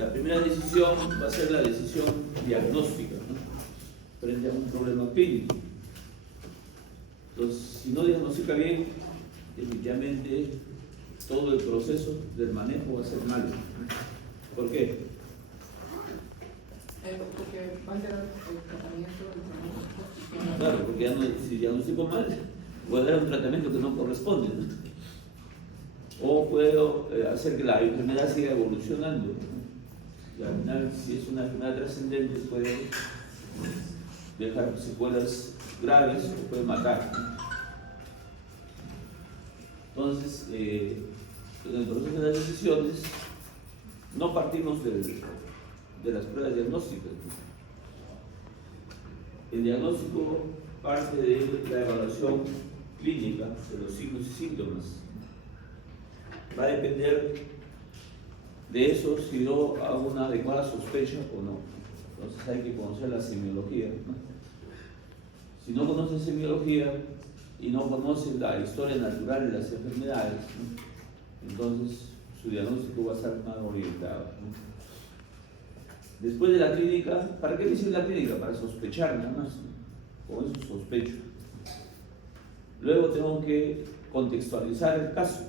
La primera decisión va a ser la decisión diagnóstica, ¿no? Frente a un problema clínico. Entonces, si no diagnostica bien, definitivamente todo el proceso del manejo va a ser malo. ¿Por qué? Porque va a ser el tratamiento del Claro, porque ya no, si diagnostico mal, voy a dar un tratamiento que no corresponde, ¿no? O puedo hacer que la enfermedad siga evolucionando, ¿no? Y al final, si es una enfermedad trascendente, puede dejar secuelas graves o puede matar, ¿no? Entonces, en el proceso de las decisiones, no partimos de las pruebas diagnósticas, ¿no? El diagnóstico parte de la evaluación clínica de los signos y síntomas. Va a depender de eso si yo hago una adecuada sospecha o no. Entonces hay que conocer la semiología, ¿no? Si no conoce semiología y no conoce la historia natural de las enfermedades, ¿no? Entonces su diagnóstico va a estar mal orientado, ¿no? Después de la clínica, ¿para qué hice la clínica? Para sospechar nada más, ¿no? Con eso sospecho. Luego tengo que contextualizar el caso.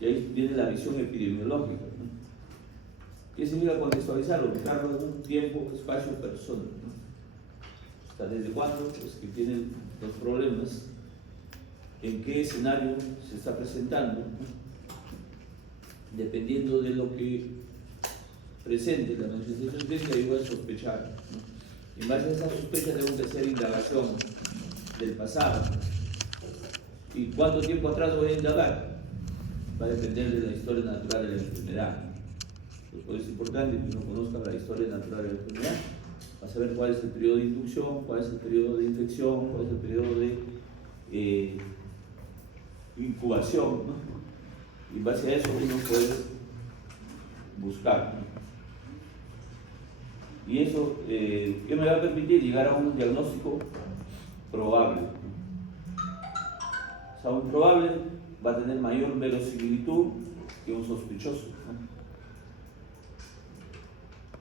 Y ahí viene la visión epidemiológica, ¿no? ¿Qué significa contextualizar? Ubicarlo en un tiempo, espacio, persona, ¿no? O sea, ¿desde cuándo? Pues que tienen los problemas, en qué escenario se está presentando, ¿no? Dependiendo de lo que presente la manifestación clínica, yo voy a sospechar, ¿no? En base a esa sospecha tengo que hacer indagación del pasado. ¿Y cuánto tiempo atrás voy a indagar? Va a depender de la historia natural de la enfermedad. Pues es importante que uno conozca la historia natural de la enfermedad para saber cuál es el periodo de inducción, cuál es el periodo de infección, cuál es el periodo de incubación, ¿no? Y en base a eso uno puede buscar, ¿no? Y eso ¿qué me va a permitir? Llegar a un diagnóstico probable, ¿no? O sea, un probable va a tener mayor verosimilitud que un sospechoso, ¿no?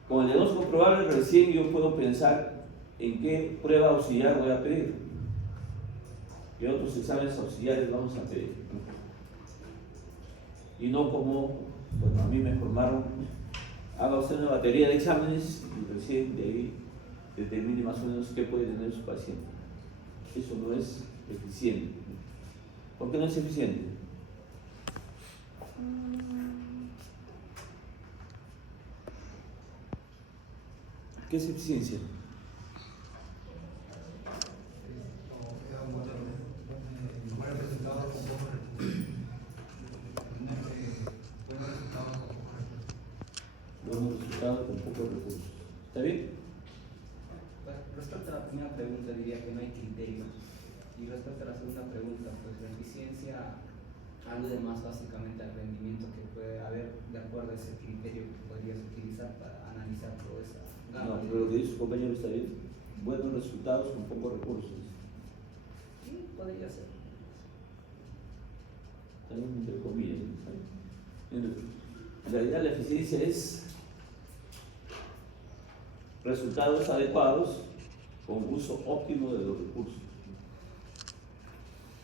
Con el diagnóstico probable recién yo puedo pensar en qué prueba auxiliar voy a pedir, qué otros exámenes auxiliares vamos a pedir, ¿no? Y no como, bueno, a mí me formaron, haga usted una batería de exámenes y recién de ahí determine más o menos qué puede tener su paciente. Eso no es eficiente. ¿Por qué no es eficiente? ¿Qué es eficiencia? Buenos resultados con pocos recursos. ¿Está bien? Respecto a la primera pregunta, diría que no hay criterio. Y respecto a la segunda pregunta, pues la eficiencia alude más básicamente al rendimiento que puede haber de acuerdo a ese criterio que podrías utilizar para analizar toda esa gama. No, pero lo que dice su compañero está bien. Buenos resultados con pocos recursos. Sí, podría ser. También entre comillas, ¿no? En realidad la eficiencia es resultados adecuados con uso óptimo de los recursos.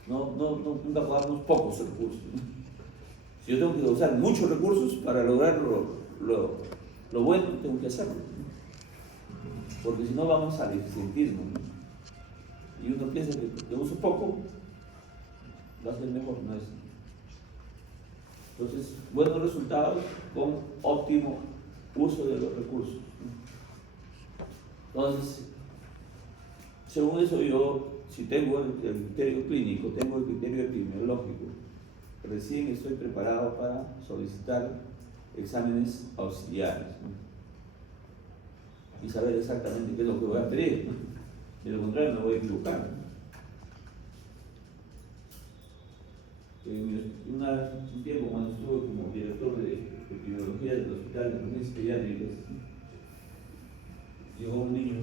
Nunca pagamos pocos recursos, ¿no? Si yo tengo que usar muchos recursos para lograr lo bueno, tengo que hacerlo, ¿no? Porque si no vamos al eficientismo, ¿no? Y uno piensa que uso poco, va a ser mejor, no es. Entonces, buenos resultados con óptimo uso de los recursos, ¿no? Entonces, según eso yo, si tengo el criterio clínico, tengo el criterio epidemiológico, recién estoy preparado para solicitar exámenes auxiliares, ¿no? Y saber exactamente qué es lo que voy a pedir, ¿no? De lo contrario me voy a equivocar, ¿no? Un tiempo cuando estuve como director de epidemiología del Hospital de Emergencias Pediátricas, llegó un niño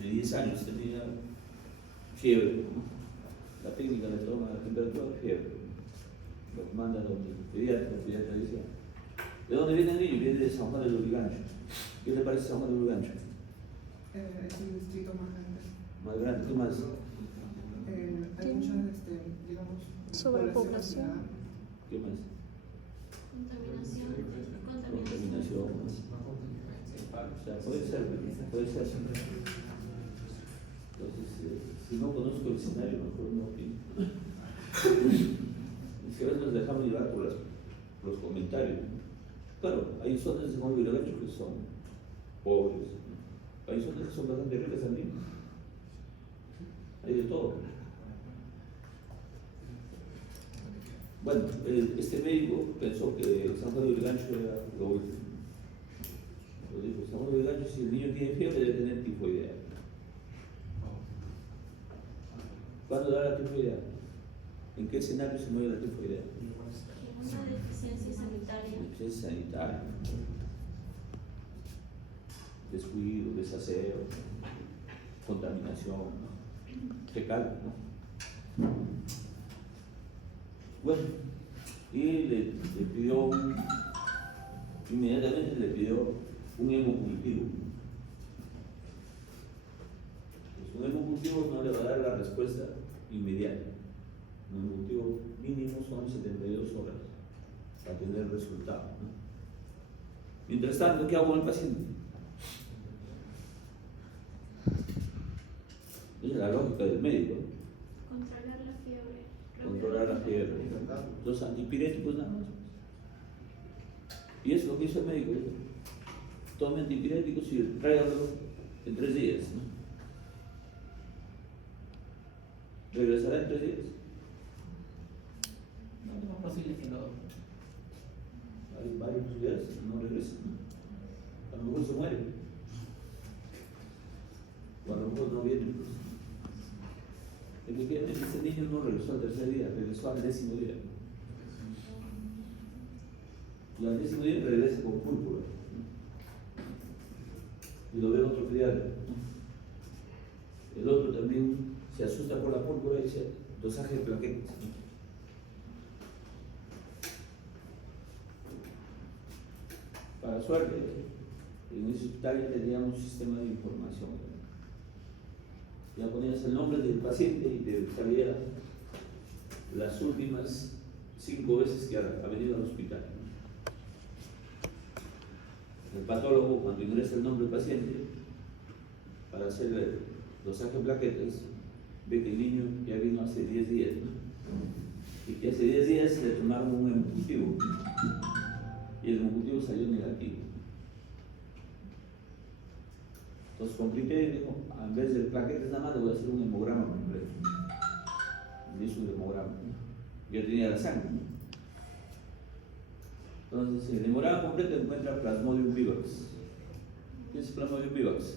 de 10 años, tenía fiebre, ¿no? La técnica le toma la temperatura, fiebre, lo manda a donde el pediatra dice, ¿De dónde viene el niño? Viene de San Juan de Lurigancho. ¿Qué le parece San Juan de Lurigancho? Es un distrito más grande. Más grande, ¿qué más? Hay muchas, digamos, Sobrepoblación. ¿Qué más? Contaminación. Contaminación. O sea, puede ser. Entonces, si no conozco el escenario, mejor no opino. Y si a veces nos dejamos llevar por los comentarios. Claro, hay zonas de San Juan de Lurigancho que son pobres. Hay zonas que son bastante ricas también. Hay de todo. Bueno, este médico pensó que San Juan de Lurigancho era lo último. Lo dijo, San Juan de Lurigancho, si el niño tiene fiebre, debe tener tifoidea. ¿Cuándo da la tifoidea? ¿En qué escenario se mueve la tifoidea? Una deficiencia sanitaria. Deficiencia sanitaria. Descuido, desaseo, contaminación, fecal, ¿no? Bueno, y le pidió inmediatamente le pidió un hemocultivo. Pues un hemocultivo no le va a dar la respuesta inmediata. Un hemocultivo mínimo son 72 horas para tener el resultado, ¿no? Mientras tanto, ¿qué hago con el paciente? Esa es la lógica del médico. Controlar la fiebre. Controlar la fiebre. Los antipiréticos nada más. Y eso es lo que hizo el médico. Tome antipiréticos y tráigalo en 3 días, ¿no? ¿Regresará en 3 días? No, es más posible que no. Hay varias posibilidades, no regresa. A lo mejor se muere. O a lo mejor no viene. Efectivamente, ese niño no regresó al 3er día, regresó al 10º día. Y al 10º día regresa con púrpura. Y lo ve otro pediatra. El otro también se asusta por la púrpura y dice, dosaje de plaquetas. Para suerte, en ese hospital ya teníamos un sistema de información. Ya ponías el nombre del paciente y te salía las últimas 5 veces que ha venido al hospital. El patólogo, cuando ingresa el nombre del paciente para hacer el dosaje de plaquetas, ve que el niño ya vino hace 10 días, ¿no? Y que hace 10 días le tomaron un hemocultivo y el hemocultivo salió negativo. Entonces con criterio dijo, en vez de plaquetas nada más le voy a hacer un hemograma completo. Le hizo un hemograma. Ya tenía la sangre. Entonces el hemograma completo encuentra Plasmodium vivax. ¿Qué es Plasmodium vivax?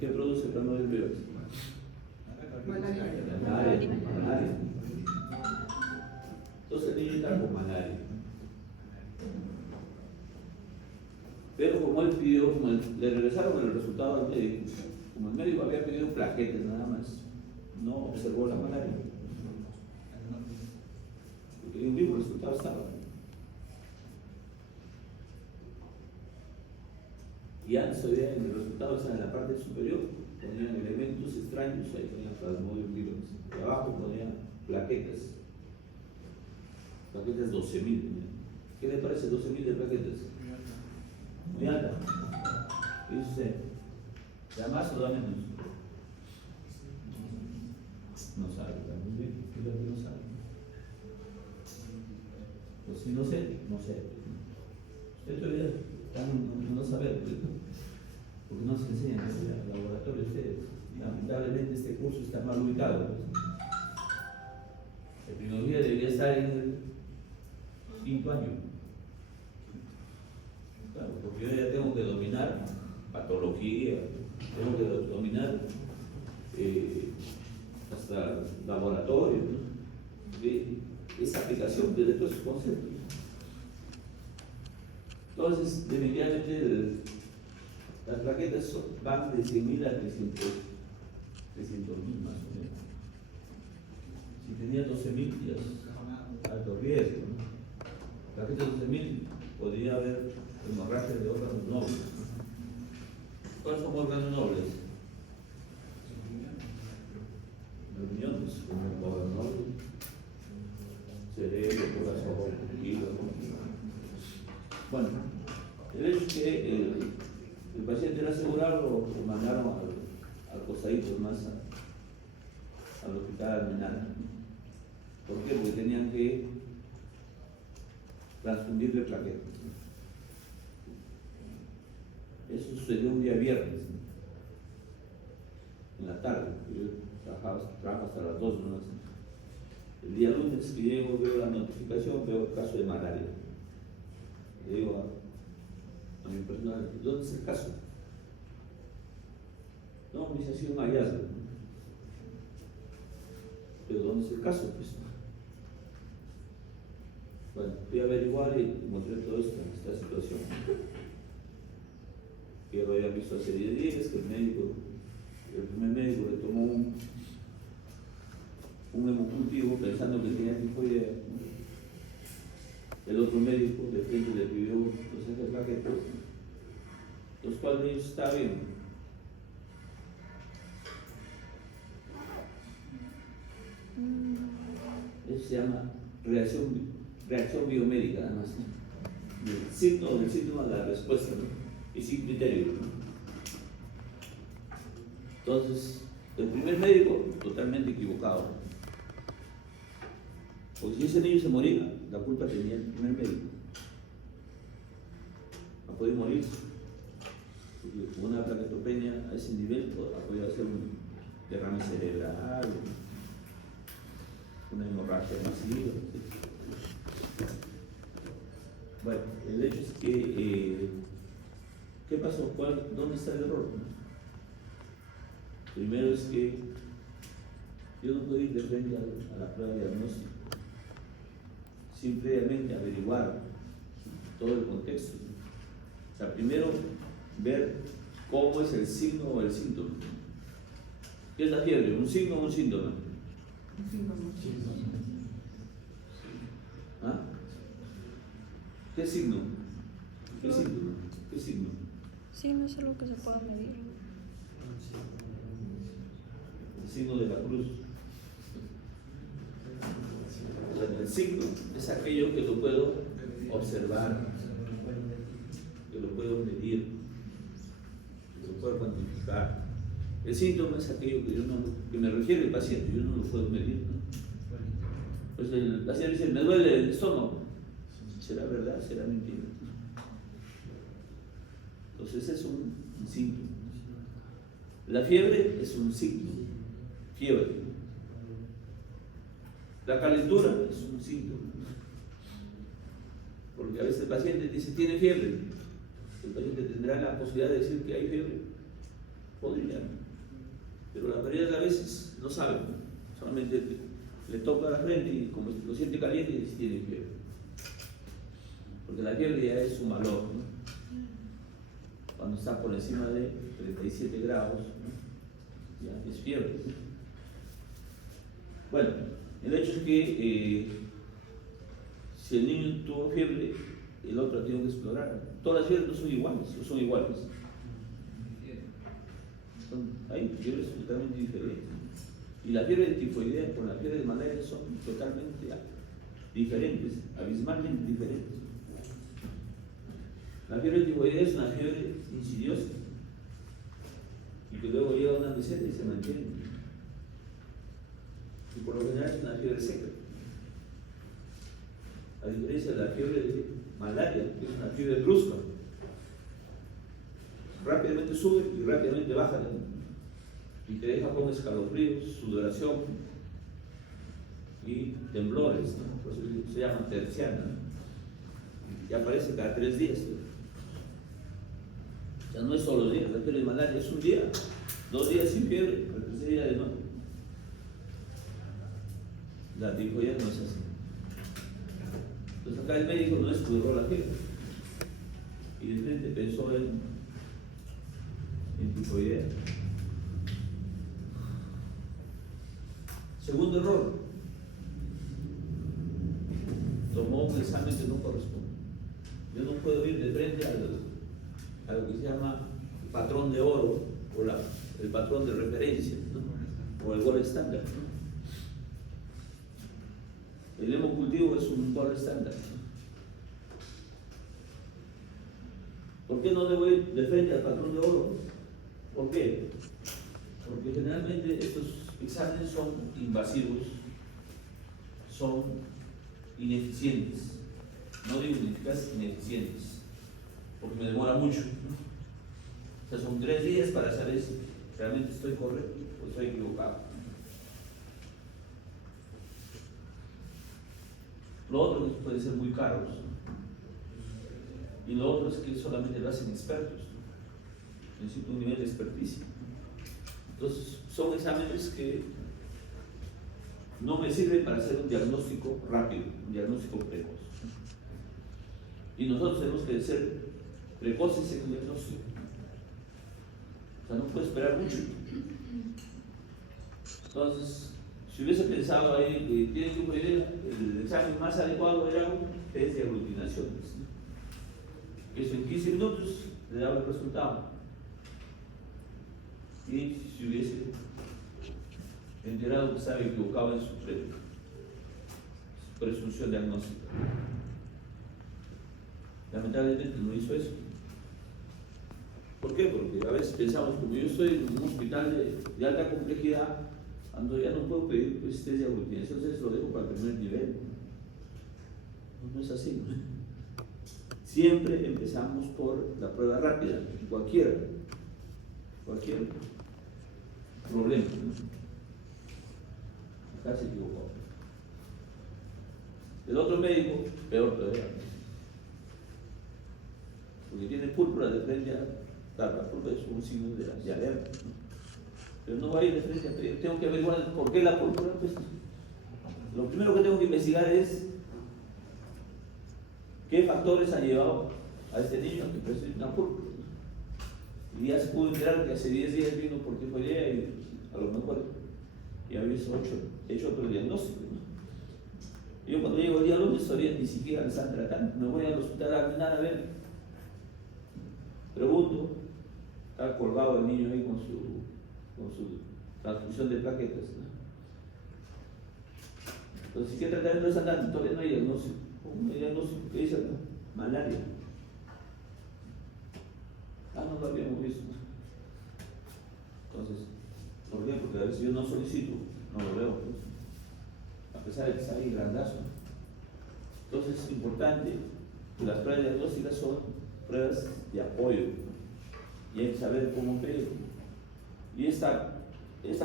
¿Qué produce Plasmodium vivax? Malaria. Entonces el niño está con malaria. Pero como él pidió, le regresaron el resultado al médico, como el médico había pedido plaquetas nada más, no observó la malaria. Porque el mismo resultado estaba. Y antes todavía en el resultado, o sea, en la parte superior, ponían elementos extraños, ahí ponían Plasmodium vivax. Y abajo ponían plaquetas 12.000. ¿Qué le parece 12.000 de plaquetas? Muy alta. ¿Qué dice usted? ¿Da más o da menos? No sabe, muy bien, creo que no sabe. Pues si no sé. Usted todavía no sabe, porque no se enseñan en el laboratorio ustedes. Lamentablemente este curso está mal ubicado. Epidemiología debería estar en el 5º año. Claro, porque yo ya tengo que dominar patología, tengo que dominar hasta laboratorio, ¿no? Esa aplicación de todos esos conceptos. Entonces, definitivamente las plaquetas van de 100.000 a 300.000 más o menos. Si tenía 12.000, ya es alto riesgo, ¿no? de 12.000 podría haber hemorragia de órganos nobles. ¿Cuáles son órganos nobles? Los riñones, como órganos nobles, cerebro, corazón, hígado. Bueno, el hecho es que el paciente era asegurado, lo mandaron al costadito más al hospital Almenara. ¿Por qué? Porque tenían que transfundirle plaquetas. Eso sucedió un día viernes, en la tarde. Yo trabajo hasta las 2 de la noche. El día lunes que llego, veo la notificación, veo el caso de malaria. Le digo a mi personal, ¿dónde es el caso? No, me dice, ha sido un hallazgo. ¿Pero dónde es el caso? Pues, bueno, fui a averiguar y mostré toda esta situación. Que lo había visto hace 10 días, que el primer médico le tomó un hemocultivo pensando que tenía tifoidea. El otro médico de frente le pidió los ejes plaquetas, los cuales está bien. Eso se llama reacción biomédica, nada más. El síntoma de la respuesta, ¿no? Y sin criterio, ¿no? Entonces, el primer médico totalmente equivocado. Porque si ese niño se moría, la culpa tenía el primer médico. No podía morir. Porque con una plaquetopenia a ese nivel podía hacer un derrame cerebral, una hemorragia masiva. Bueno, el hecho es que, ¿qué pasó? ¿Dónde está el error? Primero es que yo no puedo ir de frente a la prueba de diagnóstico sin previamente averiguar todo el contexto. O sea, primero ver cómo es el signo o el síntoma. ¿Qué es la fiebre? ¿Un signo o un síntoma? Un síntoma. ¿Ah? ¿Qué signo? ¿Qué síntoma? ¿Qué signo? Sí, no es algo que se pueda medir. El signo de la cruz. O sea, el signo es aquello que lo puedo observar, que lo puedo medir, que lo puedo cuantificar. El síntoma es aquello que me refiere el paciente, yo no lo puedo medir, ¿no? Pues el paciente dice, me duele el estómago. ¿Será verdad? ¿Será mentira? Entonces ese es un síntoma. La fiebre es un síntoma. Fiebre. La calentura es un síntoma. Porque a veces el paciente dice, tiene fiebre. El paciente tendrá la posibilidad de decir que hay fiebre. Podría. Pero la mayoría de las veces no sabe. Solamente le toca la frente y como lo siente caliente dice, tiene fiebre. Porque la fiebre ya es un valor, ¿no? Cuando está por encima de 37 grados, ¿no? Ya es fiebre. Bueno, el hecho es que si el niño tuvo fiebre, el otro tiene que explorar. Todas las fiebres no son iguales, o son iguales. Hay fiebres totalmente diferentes. Y la fiebre de tifoidea con la fiebre de malaria son totalmente diferentes, abismalmente diferentes. La fiebre tifoidea es una fiebre insidiosa y que luego llega a una meseta y se mantiene. Y por lo general es una fiebre seca. A diferencia de la fiebre de malaria, que es una fiebre brusca. Rápidamente sube y rápidamente baja. Y te deja con escalofríos, sudoración y temblores, ¿no? Por eso se llama terciana, ¿no? Y aparece cada 3 días, ¿no? O sea, no es todos los días, la fiebre de malaria es un día, 2 días sin fiebre, al tercer día de nuevo. La tifoidea no es así. Entonces acá el médico no descubrió la fiebre y de repente pensó en tifoidea. Segundo error, tomó un examen que no corresponde. Yo no puedo ir de frente a lo que se llama patrón de oro o el patrón de referencia, ¿no? O el gold estándar, ¿no? El hemocultivo es un gold estándar, ¿no? ¿Por qué no debo ir de frente al patrón de oro? ¿Por qué? Porque generalmente estos exámenes son invasivos, son ineficientes, no digo ineficaces, ineficientes, porque me demora mucho, ¿no? O sea, son 3 días para saber si realmente estoy correcto o estoy equivocado. Lo otro es que puede ser muy caro, y lo otro es que solamente lo hacen expertos, ¿no? Necesito un nivel de experticia. Entonces, son exámenes que no me sirven para hacer un diagnóstico rápido, un diagnóstico precoz. Y nosotros tenemos que ser precoces en el diagnóstico. O sea, no puedo esperar mucho. Entonces, si hubiese pensado ahí que tienen que pedir el examen más adecuado era un test de aglutinaciones, ¿no? Eso en 15 minutos le daba el resultado. Y si hubiese enterado que estaba equivocado en su presunción diagnóstica. Lamentablemente no hizo eso. ¿Por qué? Porque a veces pensamos, como yo estoy en un hospital de alta complejidad, ya no puedo pedir test de aglutinación, entonces lo dejo para el primer nivel. No es así, ¿no? Siempre empezamos por la prueba rápida, cualquier problema, ¿no? Acá se equivocó. El otro médico, peor todavía, porque tiene púrpura de frente a la púrpura es un signo de alerta, ¿no? Pero no va a ir de frente a pedir. Tengo que averiguar por qué la púrpura. Pues, lo primero que tengo que investigar es qué factores han llevado a este niño a que presente una púrpura. Y ya se pudo enterar que hace 10 días vino porque fue allá y a lo mejor ya había hecho otro diagnóstico, ¿no? Yo cuando llego el día lunes todavía ni siquiera me están tratando. Me voy al hospital a caminar a ver. Pregunto, está colgado el niño ahí con su transfusión de plaquetas, ¿no? Entonces, ¿qué tratamiento están dando? Todavía no hay diagnóstico. ¿Cómo hay diagnóstico? ¿Qué dice acá? Malaria. No lo habíamos visto. Entonces, ¿por qué? Porque a veces yo no solicito, no lo veo, pues, a pesar de que está ahí grandazo. Entonces es importante que las pruebas diagnósticas son pruebas de apoyo, ¿no? Y hay que saber cómo pedir. Y esta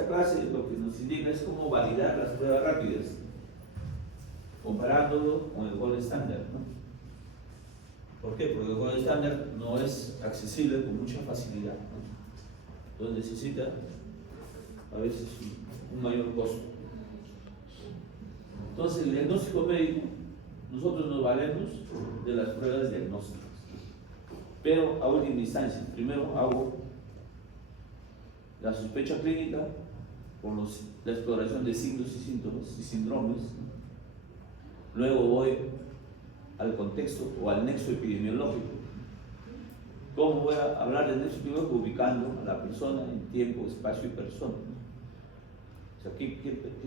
clase lo que nos indica es cómo validar las pruebas rápidas, comparándolo con el gold estándar, ¿no? ¿Por qué? Porque el gold estándar no es accesible con mucha facilidad, ¿no? Entonces necesita a veces un mayor costo. Entonces el diagnóstico médico, nosotros nos valemos de las pruebas diagnósticas, pero a última instancia. Primero hago la sospecha clínica con la exploración de signos y síntomas y síndromes, ¿no? Luego voy al contexto o al nexo epidemiológico. ¿Cómo voy a hablar del nexo epidemiológico? Ubicando a la persona en tiempo, espacio y persona, ¿no? O sea, ¿qué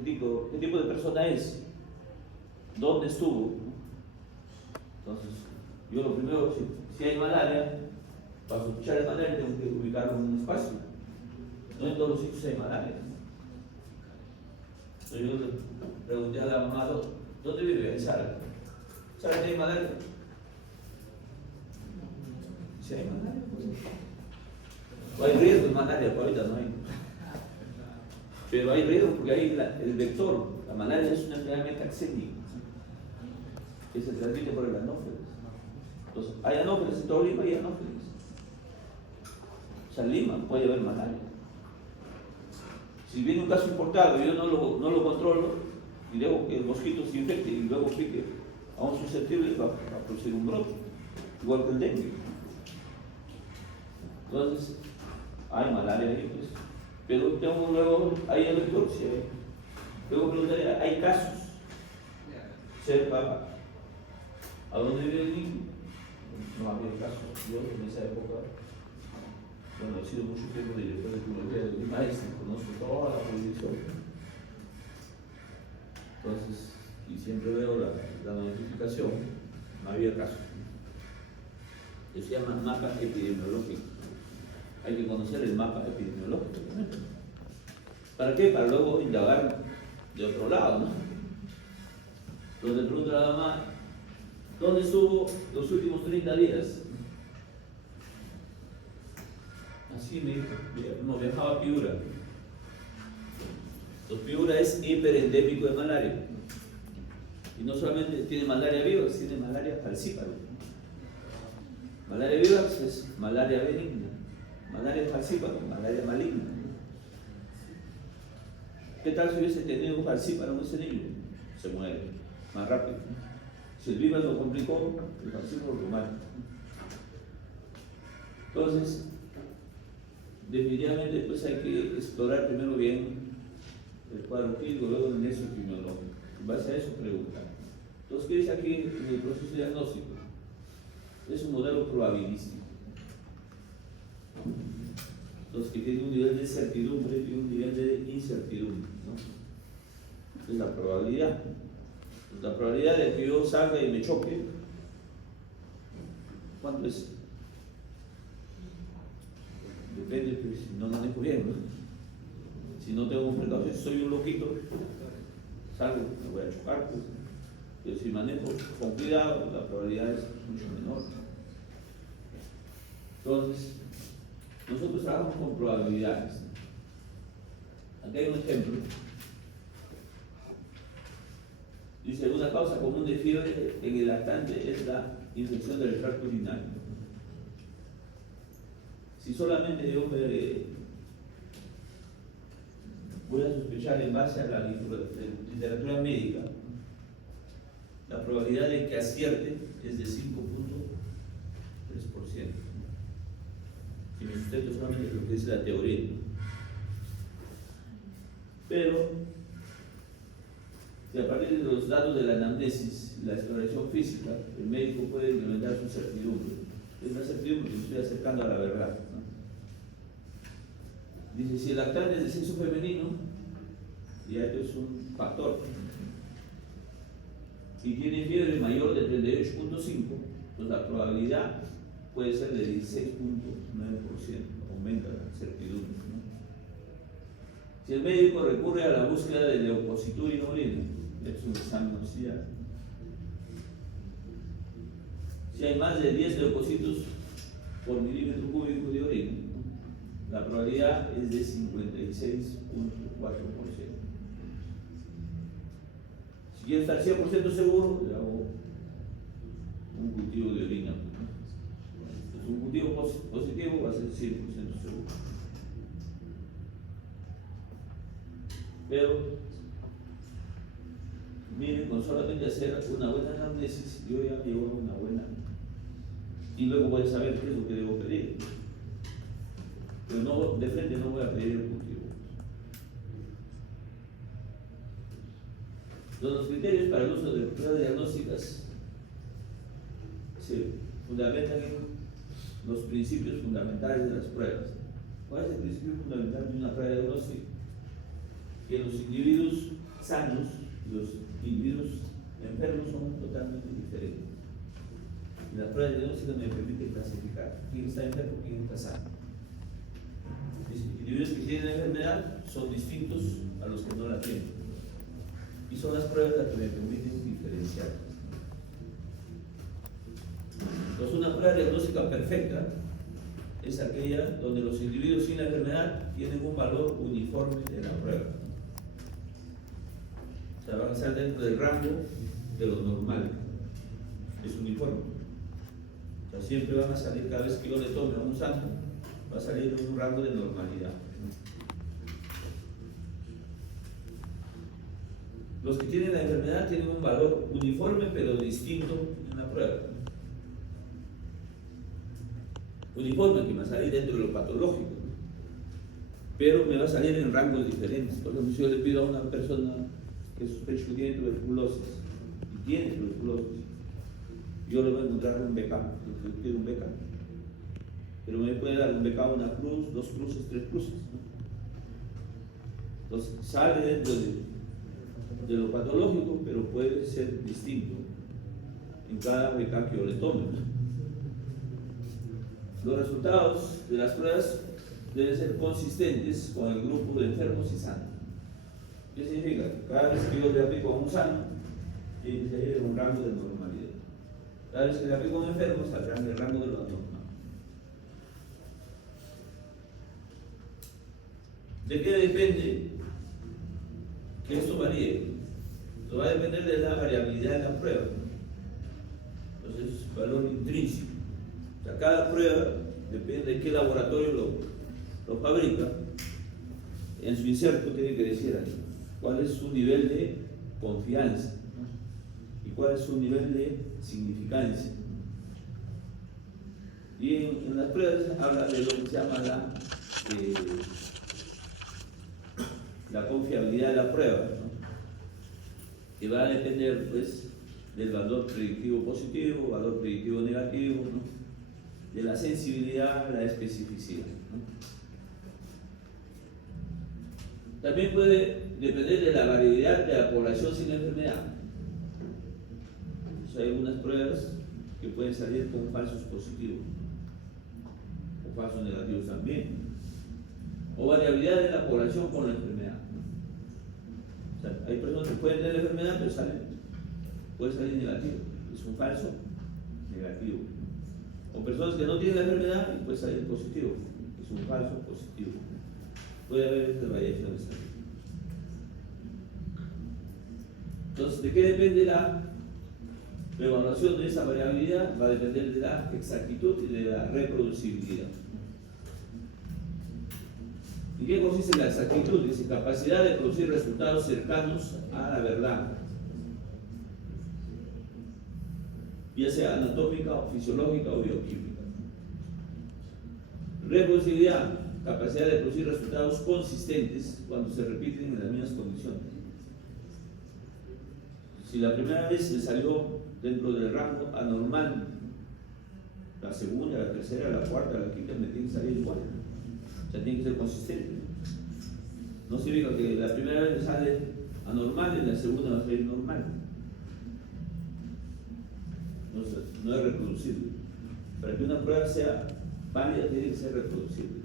tipo de persona es? ¿Dónde estuvo? Entonces, yo lo primero, si hay malaria, para sospechar de malaria tengo que ubicarlo en un espacio. No en todos los sitios hay malaria. Entonces yo le pregunté a la mamá, ¿dónde vive? En Sara. ¿Sara tiene malaria? Si hay malaria, pues no hay riesgo de malaria, pues ahorita no hay. Pero hay riesgo porque ahí el vector, la malaria es una enfermedad metaxémica que se transmite por el anófeles. Entonces, hay anófeles, en todo Lima hay anófeles. O sea, en Lima puede haber malaria. Si viene un caso importado y yo no lo controlo y dejo que el mosquito se infecte y luego pique a un susceptible, va a producir un brote, igual que el dengue. Entonces, hay malaria ahí, pues. Pero tengo luego, hay el vector, sí hay. Luego preguntaré, ¿hay casos cerca a dónde vive el niño? no había caso. Yo en esa época, bueno, he sido mucho tiempo director de tecnología de un maestro, conozco toda la jurisdicción. Entonces, y siempre veo la notificación, no había caso. Eso se llama mapa epidemiológico. Hay que conocer el mapa epidemiológico primero. ¿Para qué? Para luego indagar de otro lado, ¿no? Donde pregunta la mamá, ¿dónde estuvo los últimos 30 días? Así me dijo, no, viajaba a Piura. Piura es hiperendémico de malaria. Y no solamente tiene malaria vivax, tiene malaria falciparum. Malaria vivax es malaria benigna. Malaria falciparum, malaria maligna. ¿Qué tal si hubiese tenido un falciparum ese niño? Se muere más rápido. Si el vivax lo complicó, el falciparum lo mata. Entonces, definitivamente pues hay que explorar primero bien el cuadro clínico, luego el nexo epidemiológico. En base a eso preguntar. Entonces, ¿qué dice aquí en el proceso diagnóstico? Es un modelo probabilístico. Entonces, que tiene un nivel de certidumbre y un nivel de incertidumbre, ¿no? Es la probabilidad. La probabilidad de que yo salga y me choque, ¿cuánto es? Depende, pues, si no manejo bien, ¿no? Si no tengo precaución, si soy un loquito, salgo, me voy a chocar, pues. Pero si manejo con cuidado, la probabilidad es mucho menor. Entonces, nosotros trabajamos con probabilidades. Aquí hay un ejemplo. Dice, una causa común de fiebre en el lactante es la infección del tracto urinario. Si solamente yo voy a sospechar en base a la literatura médica, la probabilidad de que acierte es de 5.3%. Si me sustento solamente lo que dice la teoría. Pero, si a partir de los datos de la anamnesis, la exploración física, el médico puede implementar su certidumbre. Es una certidumbre que me estoy acercando a la verdad, ¿no? Dice, si el lactante es de sexo femenino, ya esto es un factor, y tiene fiebre mayor de 38.5, pues la probabilidad puede ser de 16.9%, aumenta la certidumbre, ¿no? Si el médico recurre a la búsqueda de leucocitura en orina, es un examen auxiliar. Si hay más de 10 leucocitos por milímetro cúbico de orina, la probabilidad es de 56.4%. Si quiero estar 100% seguro, le hago un cultivo de orina. Entonces, un cultivo positivo va a ser 100% seguro. Pero, miren, con solamente hacer una buena anamnesis, yo ya llevo una buena. Y luego voy a saber qué es lo que debo pedir. Pero no, de frente no voy a pedir el cultivo. Los criterios para el uso de pruebas diagnósticas se fundamentan en los principios fundamentales de las pruebas. ¿Cuál es el principio fundamental de una prueba diagnóstica? Que los individuos sanos y los individuos enfermos son totalmente diferentes. Y la prueba diagnóstica me permite clasificar quién está enfermo y quién está sano. Los individuos que tienen la enfermedad son distintos a los que no la tienen. Y son las pruebas las que me permiten diferenciar. Entonces, una prueba diagnóstica perfecta es aquella donde los individuos sin la enfermedad tienen un valor uniforme de la prueba. O sea, van a estar dentro del rango de lo normal. Es uniforme. O sea, siempre van a salir, cada vez que yo le tome a un santo, va a salir en un rango de normalidad. Los que tienen la enfermedad tienen un valor uniforme pero distinto en la prueba. Uniforme que me va a salir dentro de lo patológico, pero me va a salir en rangos diferentes. Por ejemplo, si yo le pido a una persona que sospecho que tiene tuberculosis y tiene tuberculosis, yo le voy a encontrar un BK, yo quiero un BK. Pero me puede dar un BK, una cruz, 2 cruces, 3 cruces, ¿no? Entonces sale dentro de lo patológico, pero puede ser distinto en cada BK que yo le tome, ¿no? Los resultados de las pruebas deben ser consistentes con el grupo de enfermos y sanos. ¿Qué significa? Cada vez que yo le aplico a un sano, tiene que salir en un rango de normalidad. Cada vez que le aplico a un enfermo, saldrá en el rango de lo anormal. ¿De qué depende que esto varíe? Esto va a depender de la variabilidad de la prueba. Entonces, es valor intrínseco. O sea, cada prueba depende de qué laboratorio lo fabrica. En su inserto tiene que decir ahí cuál es su nivel de confianza, ¿no? Y cuál es su nivel de significancia. Y en las pruebas habla de lo que se llama la confiabilidad de la prueba, ¿no? Que va a depender, pues, del valor predictivo positivo, valor predictivo negativo, ¿no? De la sensibilidad, la especificidad, ¿no? También puede depender de la variabilidad de la población sin enfermedad. O sea, hay algunas pruebas que pueden salir con falsos positivos o falsos negativos también, o variabilidad de la población con la enfermedad. O sea, hay personas que pueden tener la enfermedad, pero puede salir negativo, es un falso negativo. O personas que no tienen la enfermedad y puede salir positivo, es un falso positivo. Puede haber estas variaciones. Entonces, ¿de qué depende la evaluación de esa variabilidad? Va a depender de la exactitud y de la reproducibilidad. ¿Y qué consiste en la exactitud? Dice capacidad de producir resultados cercanos a la verdad, ya sea anatómica, o fisiológica o bioquímica. Reproducibilidad, capacidad de producir resultados consistentes cuando se repiten en las mismas condiciones. Si la primera vez me salió dentro del rango anormal, la segunda, la tercera, la cuarta, la quinta me tiene que salir igual. O sea, tiene que ser consistente. No significa que la primera vez me sale anormal y la segunda va a salir normal. No es reproducible. Para que una prueba sea válida tiene que ser reproducible.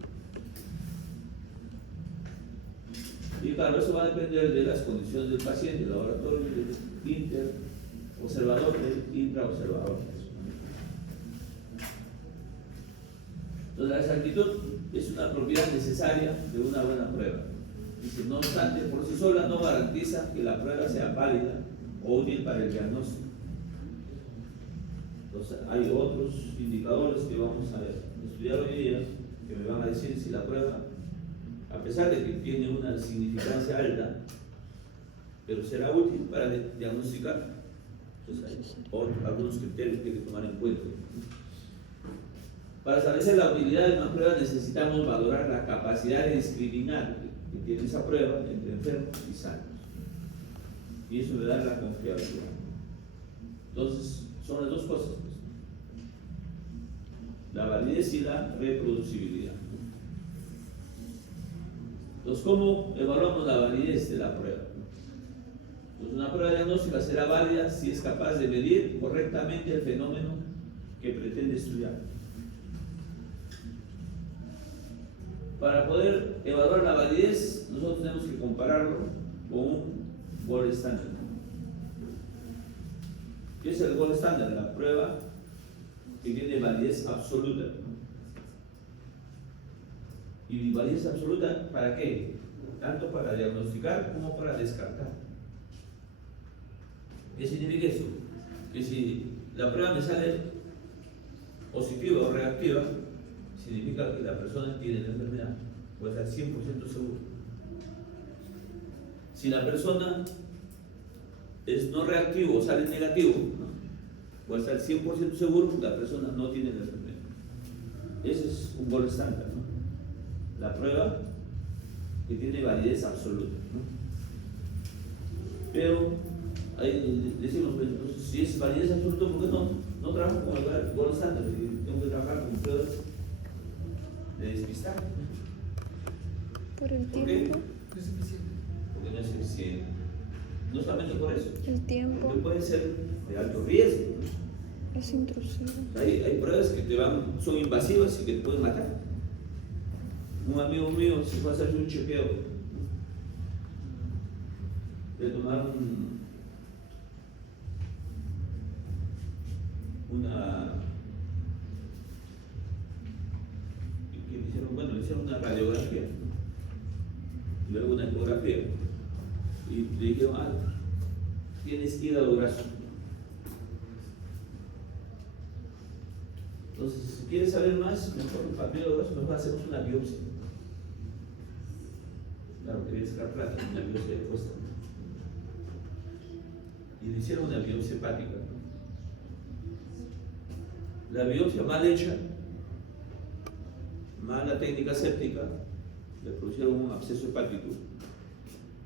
Y claro, eso va a depender de las condiciones del paciente, del laboratorio, del interobservador, del intraobservador. Entonces, la exactitud es una propiedad necesaria de una buena prueba. Dice, no obstante, por sí sola no garantiza que la prueba sea válida o útil para el diagnóstico. Entonces, hay otros indicadores que vamos a estudiar hoy día que me van a decir si la prueba, a pesar de que tiene una significancia alta, pero será útil para diagnosticar. Entonces, hay algunos criterios que hay que tomar en cuenta. Para establecer la utilidad de una prueba necesitamos valorar la capacidad de discriminar que tiene esa prueba entre enfermos y sanos. Y eso le da la confiabilidad. Entonces, son las dos cosas, pues. La validez y la reproducibilidad. Entonces, ¿cómo evaluamos la validez de la prueba? Pues una prueba diagnóstica será válida si es capaz de medir correctamente el fenómeno que pretende estudiar. Para poder evaluar la validez, nosotros tenemos que compararlo con un gold estándar. ¿Qué es el gold estándar? La prueba que tiene validez absoluta. ¿Y validez absoluta para qué? Tanto para diagnosticar como para descartar. ¿Qué significa eso? Que si la prueba me sale positiva o reactiva, significa que la persona tiene la enfermedad, puede estar 100% seguro. Si la persona es no reactivo o sale negativo, ¿no?, puede estar 100% seguro que la persona no tiene la enfermedad. Ese es un gold estándar, ¿no? La prueba que tiene validez absoluta, ¿no? Pero ahí decimos, pues, entonces, si es validez absoluta, ¿por qué no trabajo con el gold standard? Y tengo que trabajar con pruebas de despistaje. Por el ¿Por qué? tiempo. Porque no es eficiente. No solamente por eso, El tiempo porque puede ser de alto riesgo. es intrusivo. Hay pruebas que son invasivas y que te pueden matar. Un amigo mío se fue a hacerse un chequeo. Le tomaron le hicieron una radiografía, luego una ecografía, y le dijeron, tienes hígado graso. Entonces, si quieres saber más, mejor para el hígado graso, mejor hacemos una biopsia. Claro, quería sacar plata, una biopsia de cuesta. Y le hicieron una biopsia hepática. La biopsia mal hecha, mala técnica séptica, le produjeron un absceso hepático.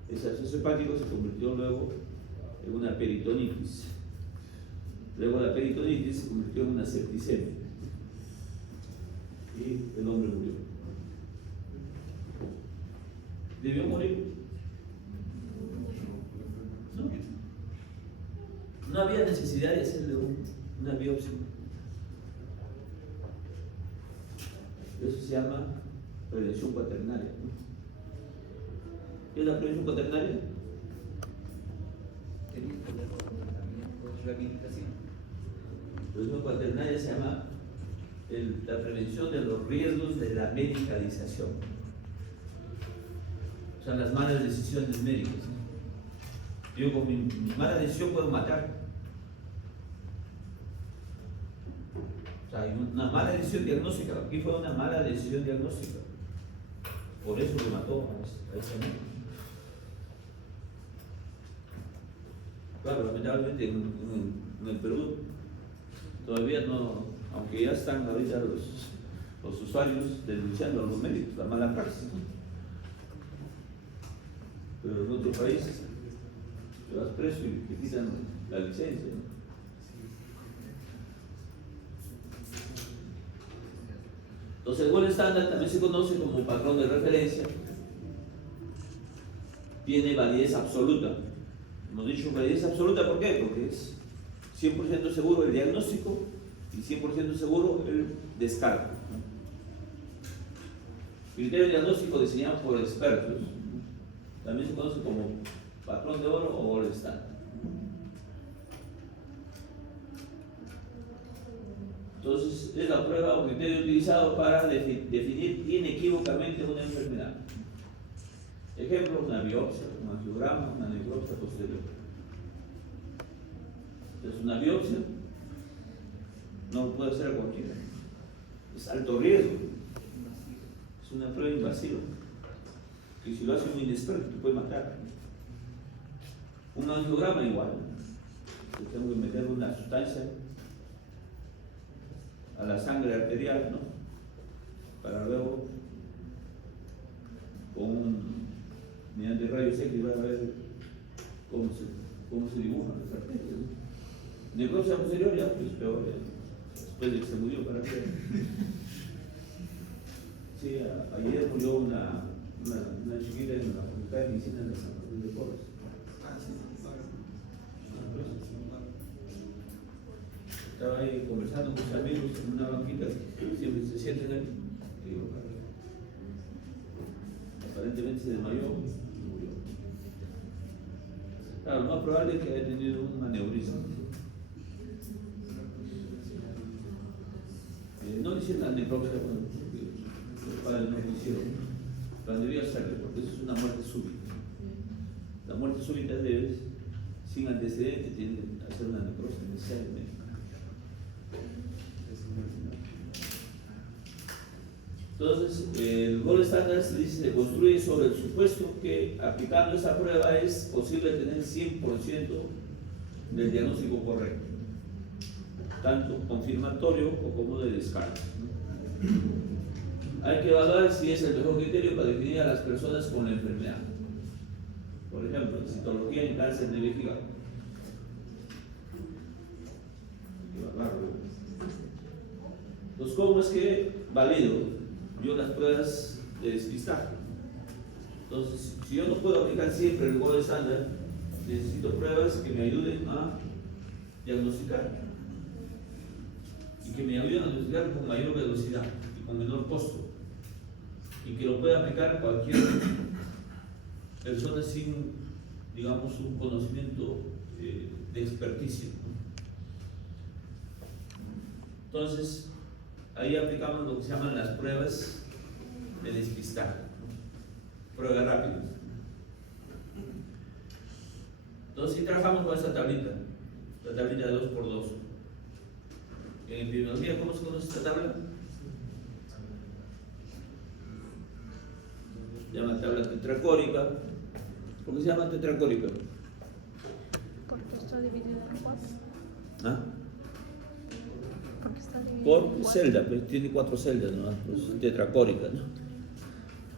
Ese absceso hepático se convirtió luego en una peritonitis. Luego la peritonitis se convirtió en una septicemia. Y el hombre murió. ¿Debió morir? No había necesidad de hacerle una biopsia. Eso se llama prevención cuaternaria. ¿Qué es la prevención cuaternaria? Rehabilitación. La prevención cuaternaria se llama la prevención de los riesgos de la medicalización. O sea, las malas decisiones médicas. Yo con mi mala decisión puedo matar. O sea, hay una mala decisión diagnóstica. Aquí fue una mala decisión diagnóstica. Por eso le mató a esta niña. Claro, lamentablemente en el Perú todavía no, aunque ya están ahorita los usuarios denunciando a los médicos la mala praxis, ¿no? Pero en otro país te vas preso y te quitan la licencia, ¿no? Entonces el gold standard también se conoce como patrón de referencia, tiene validez absoluta. Hemos dicho validez absoluta, ¿por qué? Porque es 100% seguro el diagnóstico y 100% seguro el descarte, ¿no? Criterio diagnóstico diseñado por expertos, también se conoce como patrón de oro o gold standard. Entonces, es la prueba o criterio utilizado para definir inequívocamente una enfermedad. Ejemplo, una biopsia, un angiograma, una necropsia posterior. Entonces, una biopsia no lo puede hacer a cualquiera. Es alto riesgo. Es una prueba invasiva. Que si lo hace un inexperto, te puede matar. Un angiograma igual. Yo tengo que meter una sustancia a la sangre arterial, ¿no? Para luego, mediante rayos X, van a ver cómo se dibujan las arterias, ¿no? Necropsia posterior ya, pues peor, después de que se murió, ¿para qué? Sí, ayer murió una chiquita en la Facultad de Medicina de San Martín de Porres. Estaba ahí conversando con sus amigos en una banquita, siempre se sienten ahí. Aparentemente se desmayó y murió. Claro, lo más probable es que haya tenido un aneurisma. No le hicieron la necropsia, bueno, los padres no lo hicieron, pero debía hacerlo, porque eso es una muerte súbita. La muerte súbita debe, sin antecedentes, tiene que hacer una necropsia necesariamente. Entonces, el gold standard se construye sobre el supuesto que aplicando esa prueba es posible tener 100% del diagnóstico correcto, tanto confirmatorio o como de descarte. Hay que evaluar si es el mejor criterio para definir a las personas con la enfermedad. Por ejemplo, citología en cáncer de vejiga. Entonces, ¿cómo es que valido yo las pruebas de despistaje? Entonces, si yo no puedo aplicar siempre el gold estándar, necesito pruebas que me ayuden a diagnosticar y que me ayuden a diagnosticar con mayor velocidad y con menor costo, y que lo pueda aplicar cualquier persona sin, digamos, un conocimiento de experticia. Entonces, ahí aplicamos lo que se llaman las pruebas de despistaje, pruebas rápidas. Entonces, si trabajamos con esta tablita, la tablita de 2x2. En epidemiología, ¿cómo se conoce esta tabla? Se llama tabla tetracórica. ¿Por qué se llama tetracórica? Porque está dividida en 4. ¿Ah? Porque está dividida en Por 4. celda, pues tiene 4 celdas, ¿no? Pues tetracórica, ¿no?